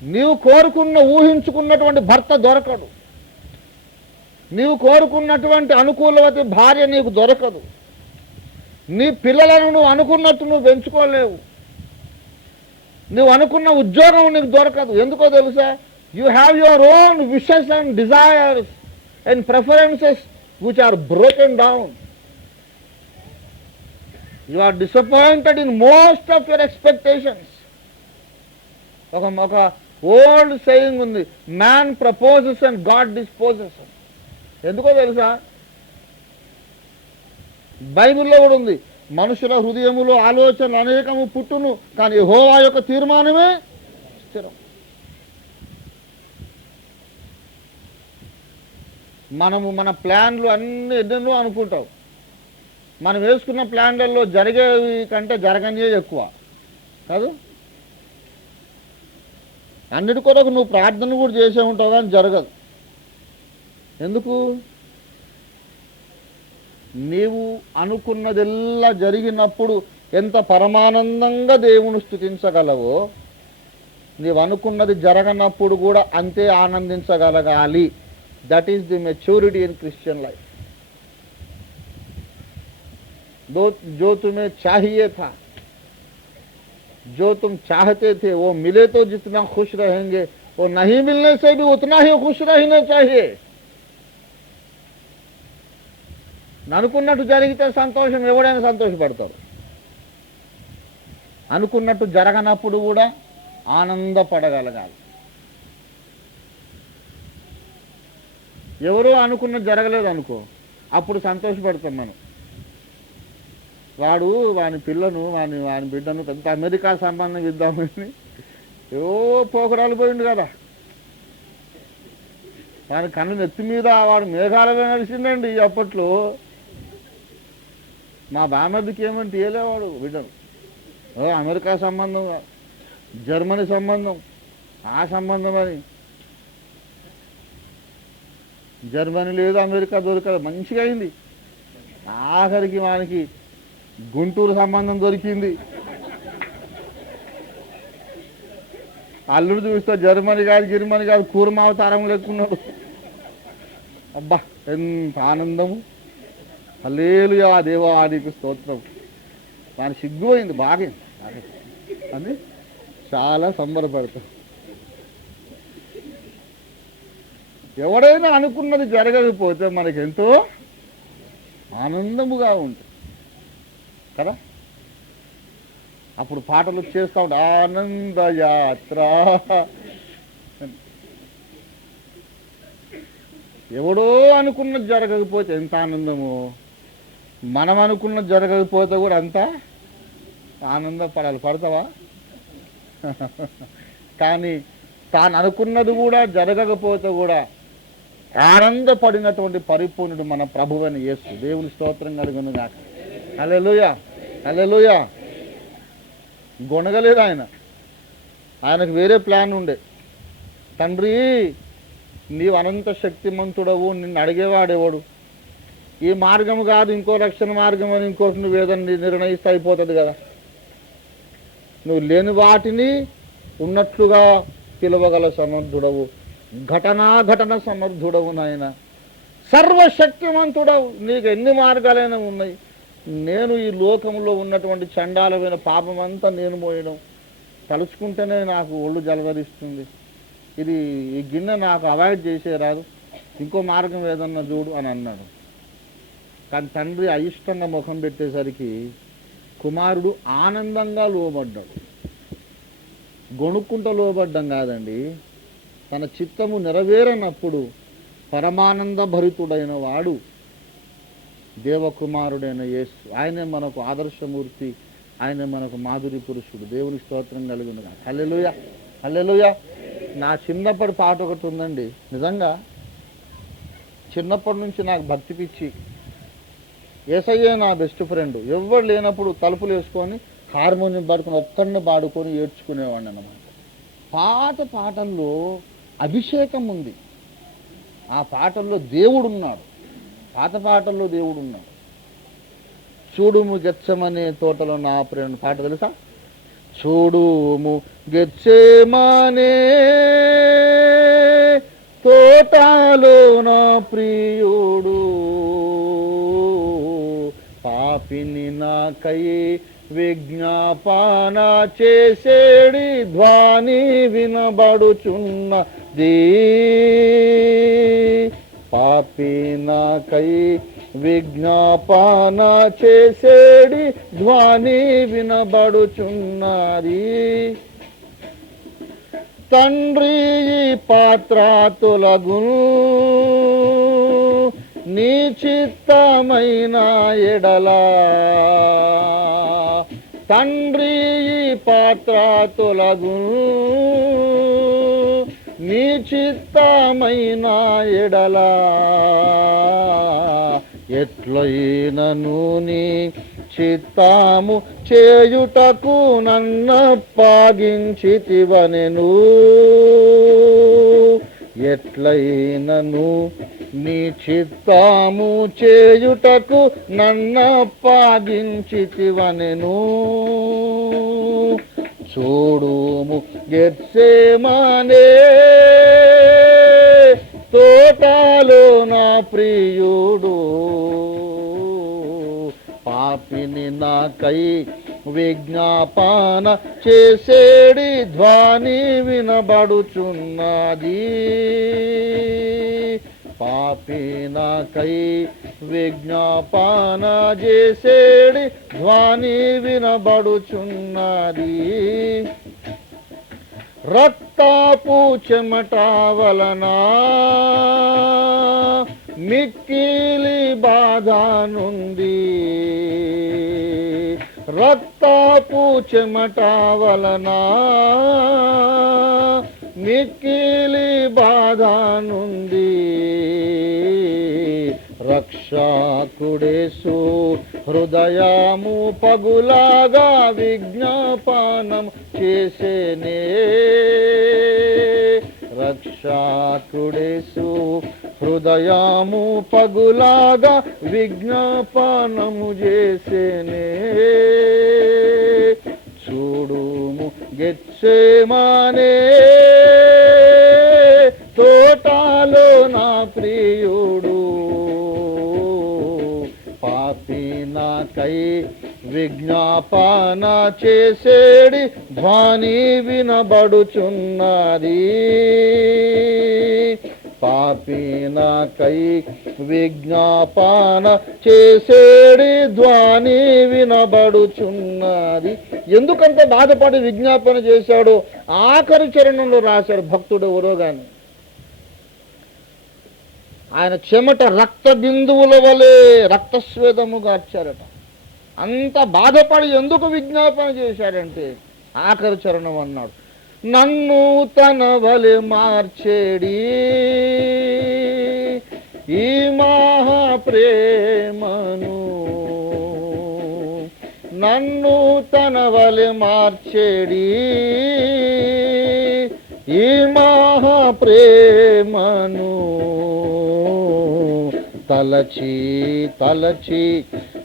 నీవు కోరుకున్న ఊహించుకున్నటువంటి భర్త దొరకడు, నీవు కోరుకున్నటువంటి అనుకూలవతి భార్య నీకు దొరకదు, నీ పిల్లలను నువ్వు అనుకున్నట్టు నువ్వు పెంచుకోలేవు, నువ్వు అనుకున్న ఉద్యోగం నీకు దొరకదు. ఎందుకో తెలుసా? You have your own wishes and desires and preferences which are broken down. You are disappointed in most of your expectations. ఒక ఓల్డ్ సేయింగ్ ఉంది, man proposes and God disposes. ఎందుకో తెలుసా? బైబిల్లో కూడా ఉంది, మనుషుల హృదయములో ఆలోచనలు అనేకము పుట్టును, కానీ యెహోవా యొక్క తీర్మానమే స్థిరం. మనము మన ప్లాన్లు అన్ని ఎన్నెన్నో అనుకుంటాం. మనం వేసుకున్న ప్లాన్లలో జరిగేవి కంటే జరగనివే ఎక్కువ కాదు. అన్నిటి కొరకు నువ్వు ప్రార్థన కూడా చేసే ఉంటావు, కానీ జరగదు. ఎందుకు? నీవు అనుకున్నదెల్లా జరిగినప్పుడు ఎంత పరమానందంగా దేవుని స్తుతించగలవో, నీవు అనుకున్నది జరగనప్పుడు కూడా అంతే ఆనందించగలగాలి. That is the maturity in Christian life. जो तुम्हें चाहिए था, जो तुम चाहते थे, वो मिले तो जितना खुश रहेंगे, वो नहीं मिलने से भी उतना ही खुश रहना चाहिए. అనుకున్నట్టు జరిగితే సంతోషం, ఎవడైనా సంతోషపడతారు. అనుకున్నట్టు జరగనప్పుడు కూడా ఆనందపడగలగాలి. ఎవరో అనుకున్నట్టు జరగలేదు అనుకో, అప్పుడు సంతోషపడతాం మనం. వాడు వాని పిల్లను వాని బిడ్డను పెద్ద అమెరికా సంబంధం ఇద్దామని ఏవో పోకడాలు పోయిండు కదా. వాని కన్ను నెత్తి మీద వాడు మేఘాలలో నడిచిందండి. అప్పట్లో మా బామర్దికి ఏమంటే ఏలేవాడు బిడ్డను. అమెరికా సంబంధం, జర్మనీ సంబంధం, ఆ సంబంధం అని. జర్మనీ లేదు, అమెరికా దొరకదు, మంచిగా అయింది. ఆఖరికి వానికి గుంటూరు సంబంధం దొరికింది. అల్లుడు చూస్తే జర్మనీ కాదు గిర్మనీ కాదు, కూర్మావతారం లెక్కున్నాడు. అబ్బా ఎంత ఆనందము! హల్లెలూయా, దేవా నీకు స్తోత్రం. దాని సిగ్గుపోయింది బాగా అని చాలా సంబరపడతాం. ఎవడైనా అనుకున్నది జరగకపోతే మనకెంతో ఆనందముగా ఉంటుంది కదా. అప్పుడు పాటలు చేస్తూ ఉంటా, ఆనందయాత్ర. ఎవడో అనుకున్నది జరగకపోతే ఎంత ఆనందము, మనం అనుకున్నది జరగకపోతే కూడా అంత ఆనందపడాలి. పడతావా? కానీ తాను అనుకున్నది కూడా జరగకపోతే కూడా ఆనందపడినటువంటి పరిపూర్ణుడు మన ప్రభువైన యేసు. దేవుని స్తోత్రం కలుగును గాక. హల్లెలూయా, హల్లెలూయా. గొనగలేదు ఆయన. ఆయనకు వేరే ప్లాన్ ఉండే. తండ్రి, నీవు అనంత శక్తిమంతుడవు, నిన్ను అడిగేవాడేవాడు. ఈ మార్గం కాదు, ఇంకో రక్షణ మార్గం అని ఇంకోటి నువ్వు ఏదన్నా నిర్ణయిస్తే అయిపోతుంది కదా. నువ్వు లేని వాటిని ఉన్నట్లుగా పిలవగల సమర్థుడవు, ఘటన సమర్థుడవు నాయన, సర్వశక్తిమంతుడవు. నీకు ఎన్ని మార్గాలైనా ఉన్నాయి. నేను ఈ లోకంలో ఉన్నటువంటి చండాలమైన పాపమంతా నేను మోయడం తలుచుకుంటేనే నాకు ఒళ్ళు జలధరిస్తుంది. ఈ గిన్నె నాకు అవాయిడ్ చేసేరాదు, ఇంకో మార్గం ఏదన్నా చూడు అని అన్నాడు. కానీ తండ్రి అయిష్టంగా ముఖం పెట్టేసరికి కుమారుడు ఆనందంగా లోబడ్డాడు. గొణుక్కుంట లోబడ్డం కాదండి, తన చిత్తము నెరవేరనప్పుడు పరమానంద భరితుడైన వాడు దేవకుమారుడైన యేసు. ఆయనే మనకు ఆదర్శమూర్తి, ఆయనే మనకు మాధురి పురుషుడు. దేవుని స్తోత్రం కలుగును. హల్లెలూయా, హల్లెలూయా. నా చిన్నప్పటి పాట ఒకటి ఉందండి. నిజంగా చిన్నప్పటి నుంచి నాకు భక్తి పిచ్చి. యేసయ్యే నా బెస్ట్ ఫ్రెండ్. ఎవ్వరు లేనప్పుడు తలుపులు వేసుకొని హార్మోనియం పడుకుని ఒక్కడిని పాడుకొని ఏడ్చుకునేవాడిని అన్నమాట. పాత పాటల్లో అభిషేకం ఉంది, ఆ పాటల్లో దేవుడున్నాడు, పాత పాటల్లో దేవుడున్నాడు. చూడుము గెచ్చమనే తోటలో నా ప్రేమ పాట తెలుసా? చూడుము గెచ్చమనే తోటలో నా ప్రియుడు, పాపిని నాకై విజ్ఞాపన చేసేడి ధ్వని వినబడుచున్నది, పాపి నాకై విజ్ఞాపన చేసేడి ధ్వని వినబడుచున్నది. తండ్రి ఈ పాత్ర తొలగును నీ చిత్తమైన ఎడలా, తండ్రి ఈ పాత్ర తొలగును నీ చిత్తమైన ఎడలా, ఎట్లయినను నీ చిత్తము చేయుటకు నన్నప్పగించితివనెను, ఎట్లయినను నీ చిత్తము చేయుటకు నన్నప్పగించితివనెను. చూడుము గెత్సేమనే తోటలో నా ప్రియుడు, పాపిని నాకై విజ్ఞాపన చేసేడి ధ్వని వినబడుచున్నది, పాపి నాకై విజ్ఞాపన చేసేడి ధ్వని వినబడుచున్నది. రక్తపు చెమట వలన మిక్కిలి బాధ నుండి, రక్తపు చెమట వలన మిక్కిలి బాధ నుండి, రక్షకుడేసు హృదయము పగులాగా విజ్ఞాపనం చేసేనే, రక్షకుడేసు హృదయము పగులాగా విజ్ఞాపనము చేసేనే. చూడుము గెత్సేమనే తోటలో నా ప్రియుడు, పాపి నాకై విజ్ఞాపన చేసేడి ధ్వని వినబడుచున్నది, పాపి నాకై విజ్ఞాపన చేసేడి ధ్వని వినబడుచున్నది. ఎందుకంత బాధపడి విజ్ఞాపన చేశాడో ఆఖరి చరణంలో రాశాడు భక్తుడు ఎవరో గాని. ఆయన చెమట రక్త బిందువుల వలె రక్తస్వేదము గార్చారట. అంత బాధపడి ఎందుకు విజ్ఞాపన చేశాడంటే ఆఖరి చరణం అన్నాడు, నన్ను తన వలె మార్చేడి ఈ మహాప్రేమను, నన్ను తన వలె మార్చేడి ఈ మహాప్రేమను, తలచి తలచి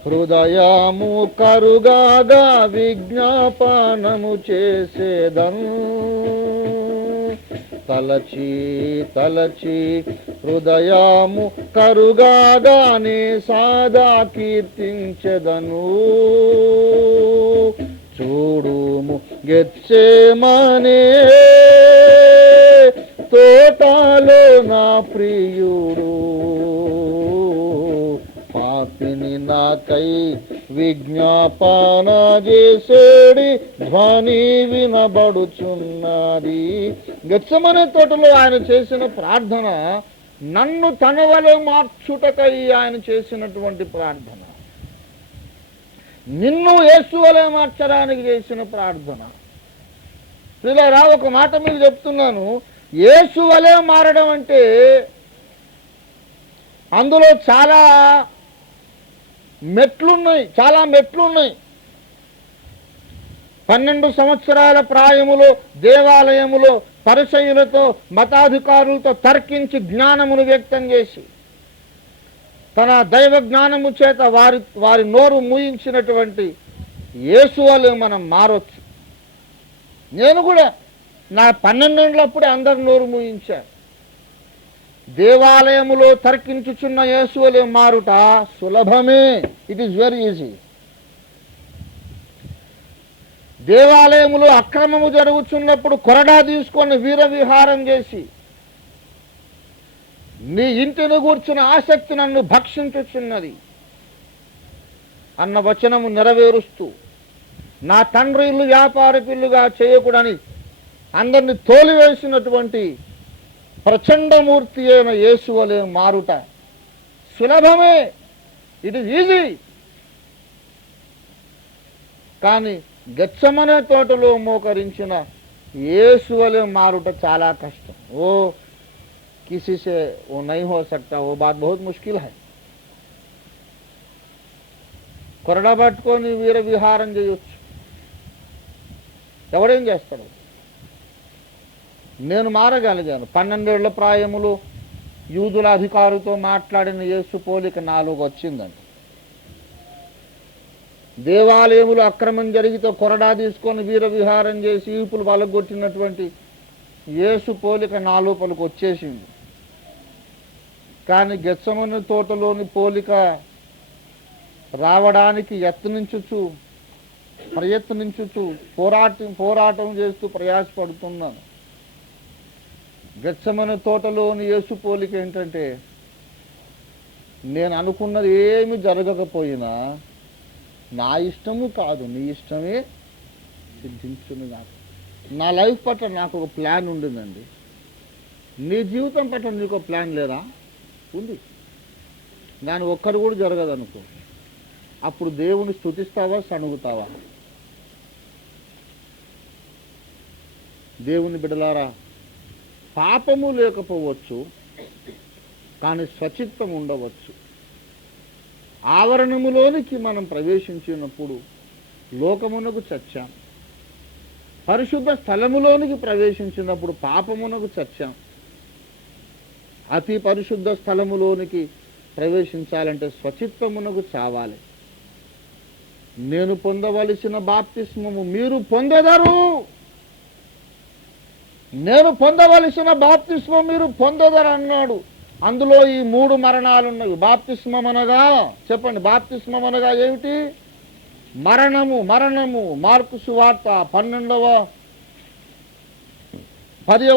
హృదయము కరుగాగా విజ్ఞాపనము చేసేదను, తలచి తలచి హృదయము కరుగాగానే సాదా కీర్తించెదను. చూడుము గెత్సేమనే తోటలో నా ప్రియుడు, పాపిని నాకై విజ్ఞాపన చేసేడి ధ్వని వినబడుచున్నది. గెత్సేమనే తోటలో ఆయన చేసిన ప్రార్థన నన్ను తన వలె మార్చుటకై ఆయన చేసినటువంటి ప్రార్థన, నిన్ను యేసు వలె మార్చడానికి చేసిన ప్రార్థన. పిల్లరా, ఒక మాట మీకు చెప్తున్నాను, యేసు వలె మారడం అంటే అందులో చాలా మెట్లున్నాయి. 12 సంవత్సరాల ప్రాయములో దేవాలయములో పరిసయ్యులతో మతాధికారులతో తర్కించి జ్ఞానమును వ్యక్తం చేసి తన దైవ జ్ఞానము చేత వారి నోరు మూయించినటువంటి యేసు వలె మనం మారొచ్చు. నేను కూడా నా 12 ఏళ్ళప్పుడే అందరు నోరు మూయించాను. దేవాలయములో తర్కించుచున్న యేసు వలె మారుట సులభమే. It is very easy. దేవాలయములో అక్రమము జరుగుతున్నప్పుడు కొరడా తీసుకొని వీర విహారం చేసి నీ ఇంటిని గూర్చిన ఆసక్తి నన్ను భక్షించుచున్నది అన్న వచనము నెరవేరుస్తూ నా తండ్రి ఇల్లు వ్యాపార పిల్లుగా చేయకూడని అందరిని తోలివేసినటువంటి ప్రచండమూర్తి అయిన యేసు వలె మారుట సులభమే. It is easy. కానీ గెత్సెమనే తోటలో మోకరించిన యేసు వలె మారుట చాలా కష్టం. ఓ किसी से वो नहीं हो सकता, वो बात बहुत मुश्किल है. కొరడా పట్టుకొని వీర విహారం చేయొచ్చు, ఎవడేం చేస్తాడు? నేను మారగలిగాను. 12 ఏళ్ల ప్రాయములో యూదుల అధికారితో మాట్లాడిన యేసు పోలిక నాలోకి వచ్చిందండి. దేవాలయములు అక్రమం జరిగితే కొరడా తీసుకొని వీర విహారం చేసి ఈపులు వలగొట్టినటువంటి యేసు పోలిక నా లోపలికి వచ్చేసింది. కానీ గెత్సెమనే తోటలోని పోలిక రావడానికి ప్రయత్నించుచు పోరాటం చేస్తూ ప్రయాసపడుతున్నాను. గెత్సెమనే తోటలోని యేసు పోలిక ఏంటంటే, నేను అనుకున్నది ఏమి జరగకపోయినా నా ఇష్టము కాదు నీ ఇష్టమే సిద్ధించును నాకు. నా లైఫ్ పట్ల నాకు ఒక ప్లాన్ ఉండిందండి. నీ జీవితం పట్ల నీకు ఒక ప్లాన్ లేదా? ఉంది. దాని ఒక్కరు కూడా జరగదు అనుకో, అప్పుడు దేవుని స్తుతిస్తావా సణుగుతావా? దేవుని బిడ్డలారా, పాపము లేకపోవచ్చు కానీ స్వచిత్తం ఉండవచ్చు. ఆవరణములోనికి మనం ప్రవేశించినప్పుడు లోకమునకు చచ్చాం. పరిశుద్ధ స్థలములోనికి ప్రవేశించినప్పుడు పాపమునకు చచ్చాం. అతి పరిశుద్ధ స్థలములోనికి ప్రవేశించాలంటే స్వచిత్తమునకు చావాలి. నేను పొందవలసిన బాప్తిస్మము మీరు పొందెదరు. నేను పొందవలసిన బాప్తిస్మం మీరు పొందెదరు అన్నాడు. అందులో ఈ 3 మరణాలు ఉన్నాయి. బాప్తిస్మం అనగా చెప్పండి, బాప్తిస్మం అనగా ఏమిటి? మరణము. మార్కు సువార్త 10వ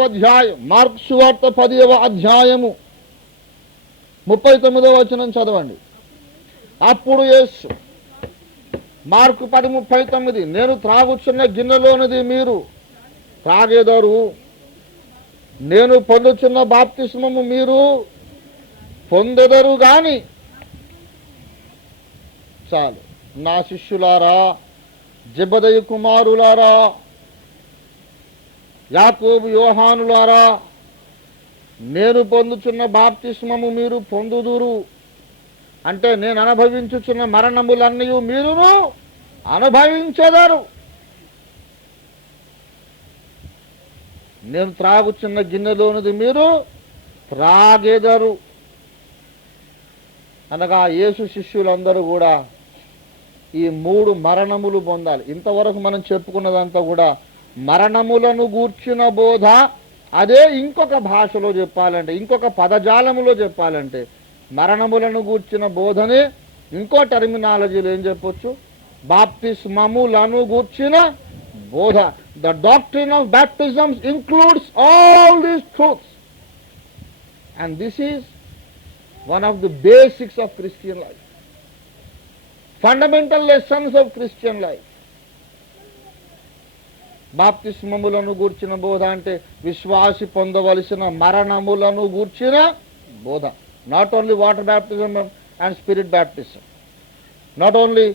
అధ్యాయం, మార్కు సువార్త 10వ అధ్యాయము 39వ వచనం చదవండి. అప్పుడు యేసు, మార్కు 10:39, నేను త్రాగుచున్న గిన్నెలోనిది మీరు త్రాగెదరు, నేను పొందుచున్న బాప్తిస్మము మీరు పొందెదరు గాని. చాలు. నా శిష్యులారా, జెబెదయి కుమారులారా, యాకోబు యోహానులారా, నేను పొందుచున్న బాప్తిస్మము మీరు పొందుదురు అంటే నేను అనుభవించుచున్న మరణములన్నీ మీరును అనుభవించెదరు. నేను త్రాగుచున్న గిన్నెలోనిది మీరు త్రాగెదరు అనగా యేసు శిష్యులందరూ కూడా ఈ 3 మరణములు పొందాలి. ఇంతవరకు మనం చెప్పుకున్నదంతా కూడా మరణములను గూర్చిన బోధ. అదే ఇంకొక భాషలో చెప్పాలంటే, ఇంకొక పదజాలములో చెప్పాలంటే, మరణములను గూర్చిన బోధనే ఇంకో టర్మినాలజీలో ఏం చెప్పొచ్చు? బాప్తిస్మములను గూర్చిన బోధ. The doctrine of baptisms includes all these truths and this is one of the basics of Christian life, fundamental lessons of Christian life. బాప్తిస్మములను గూర్చిన బోధ అంటే విశ్వాసి పొందవలసిన మరణములను గూర్చిన బోధ. Not only water baptism and spirit baptism, not only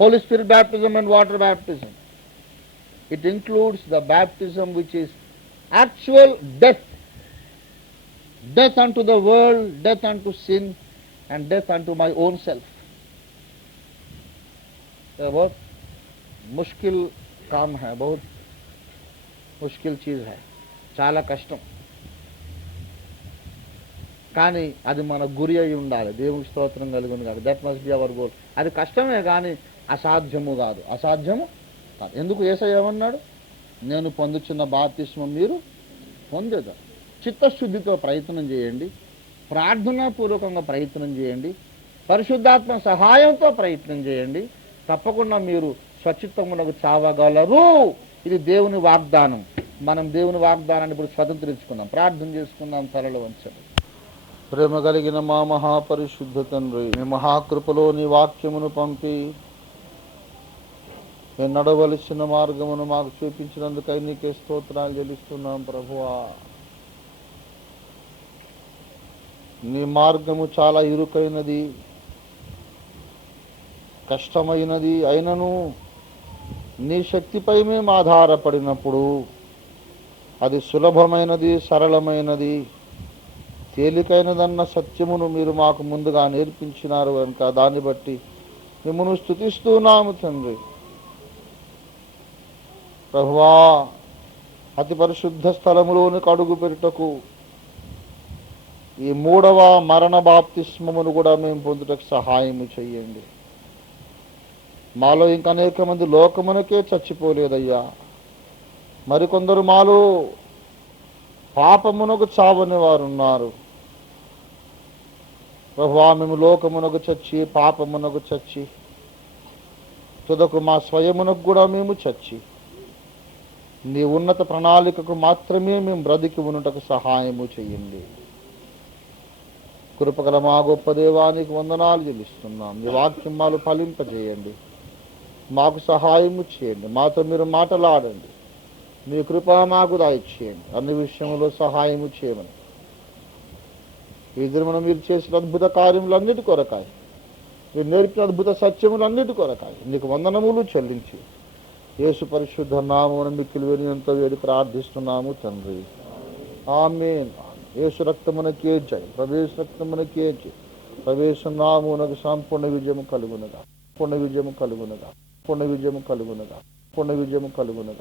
holy spirit baptism and water baptism. It includes the baptism which is actual death unto the world, death unto sin, and death unto my own self. बहुत मुश्किल काम है, बहुत ముష్కిల్ cheese high, చాలా కష్టం. కానీ అది మన గురి అయి ఉండాలి. దేవునికి స్తోత్రం కలుగును కాదు. That must be our goal. అది కష్టమే కానీ అసాధ్యము కాదు, అసాధ్యము కాదు. ఎందుకు యేసయ్య ఏమన్నాడు? నేను పొందుచున్న బాప్తిస్మం మీరు పొందేదా. చిత్తశుద్ధితో ప్రయత్నం చేయండి, ప్రార్థనాపూర్వకంగా ప్రయత్నం చేయండి, పరిశుద్ధాత్మ సహాయంతో ప్రయత్నం చేయండి. తప్పకుండా మీరు స్వచిత్తమునకు చావగలరు. ఇది దేవుని వాగ్దానం. మనం దేవుని వాగ్దానాన్ని ఇప్పుడు స్వతంత్రించుకుందాం. ప్రార్థన చేసుకుందాం. తలలో వంచండి. ప్రేమ కలిగిన మా మహాపరిశుద్ధ తండ్రి, మీ మహాకృపలో నీ వాక్యమును పంపి నేను నడవలసిన మార్గమును మాకు చూపించినందుకై నీకే స్తోత్రాలు చెల్లిస్తున్నాం ప్రభువా. నీ మార్గము చాలా ఇరుకైనది, కష్టమైనది అయినను నీ శక్తిపై మేము ఆధారపడినప్పుడు అది సులభమైనది, సరళమైనది, తేలికైనదన్న సత్యమును మీరు మాకు ముందుగా నేర్పించినారు కనుక దాన్ని బట్టి మిమ్మల్ని స్తుతిస్తున్నాము తండ్రి. ప్రభువా, అతి పరిశుద్ధ స్థలములోనికి అడుగు పెట్టుటకు ఈ 3వ మరణ బాప్తిస్మమును కూడా మేము పొందుటకు సహాయం చెయ్యండి. మాలో ఇంకా అనేక మంది లోకమునకే చచ్చిపోలేదయ్యా. మరికొందరు మాలో పాపమునకు చావని వారు ఉన్నారు. ప్రభువా, మేము లోకమునకు చచ్చి, పాపమునకు చచ్చి, తుదకు మా స్వయమునకు కూడా మేము చచ్చి, నీ ఉన్నత ప్రణాళికకు మాత్రమే మేము బ్రతికి ఉన్నటకు సహాయము చెయ్యండి. కృపగల మా గొప్ప దేవానికి వందనాలు చెల్లిస్తున్నాం. నీ వాక్యం మాలు ఫలింపజేయండి, మాకు సహాయము చేయండి, మాతో మీరు మాట్లాడండి, మీ కృప మాకు దయచేయండి, అన్ని విషయంలో సహాయము చేయమని ఈ దినమున మీరు చేసిన అద్భుత కార్యములన్నిటి కొరకాయి, మీరు నేర్పిన అద్భుత సత్యములన్నిటి కొరకాయి నీకు వందనములు చెల్లించి యేసు పరిశుద్ధ నామమున మిక్కిలి వినయంతో వేడి ప్రార్థిస్తున్నాము తండ్రి. ఆమేన్. యేసు రక్తమునకే జై, ప్రవేశ రక్తమునకే జై. ప్రవేశ నామమునకు సంపూర్ణ విజయము కలుగునగా, పూర్ణ విజయము కలుగునగా, పూర్ణ విజయము కలుగునగా, పూర్ణ విజయము కలుగునగా.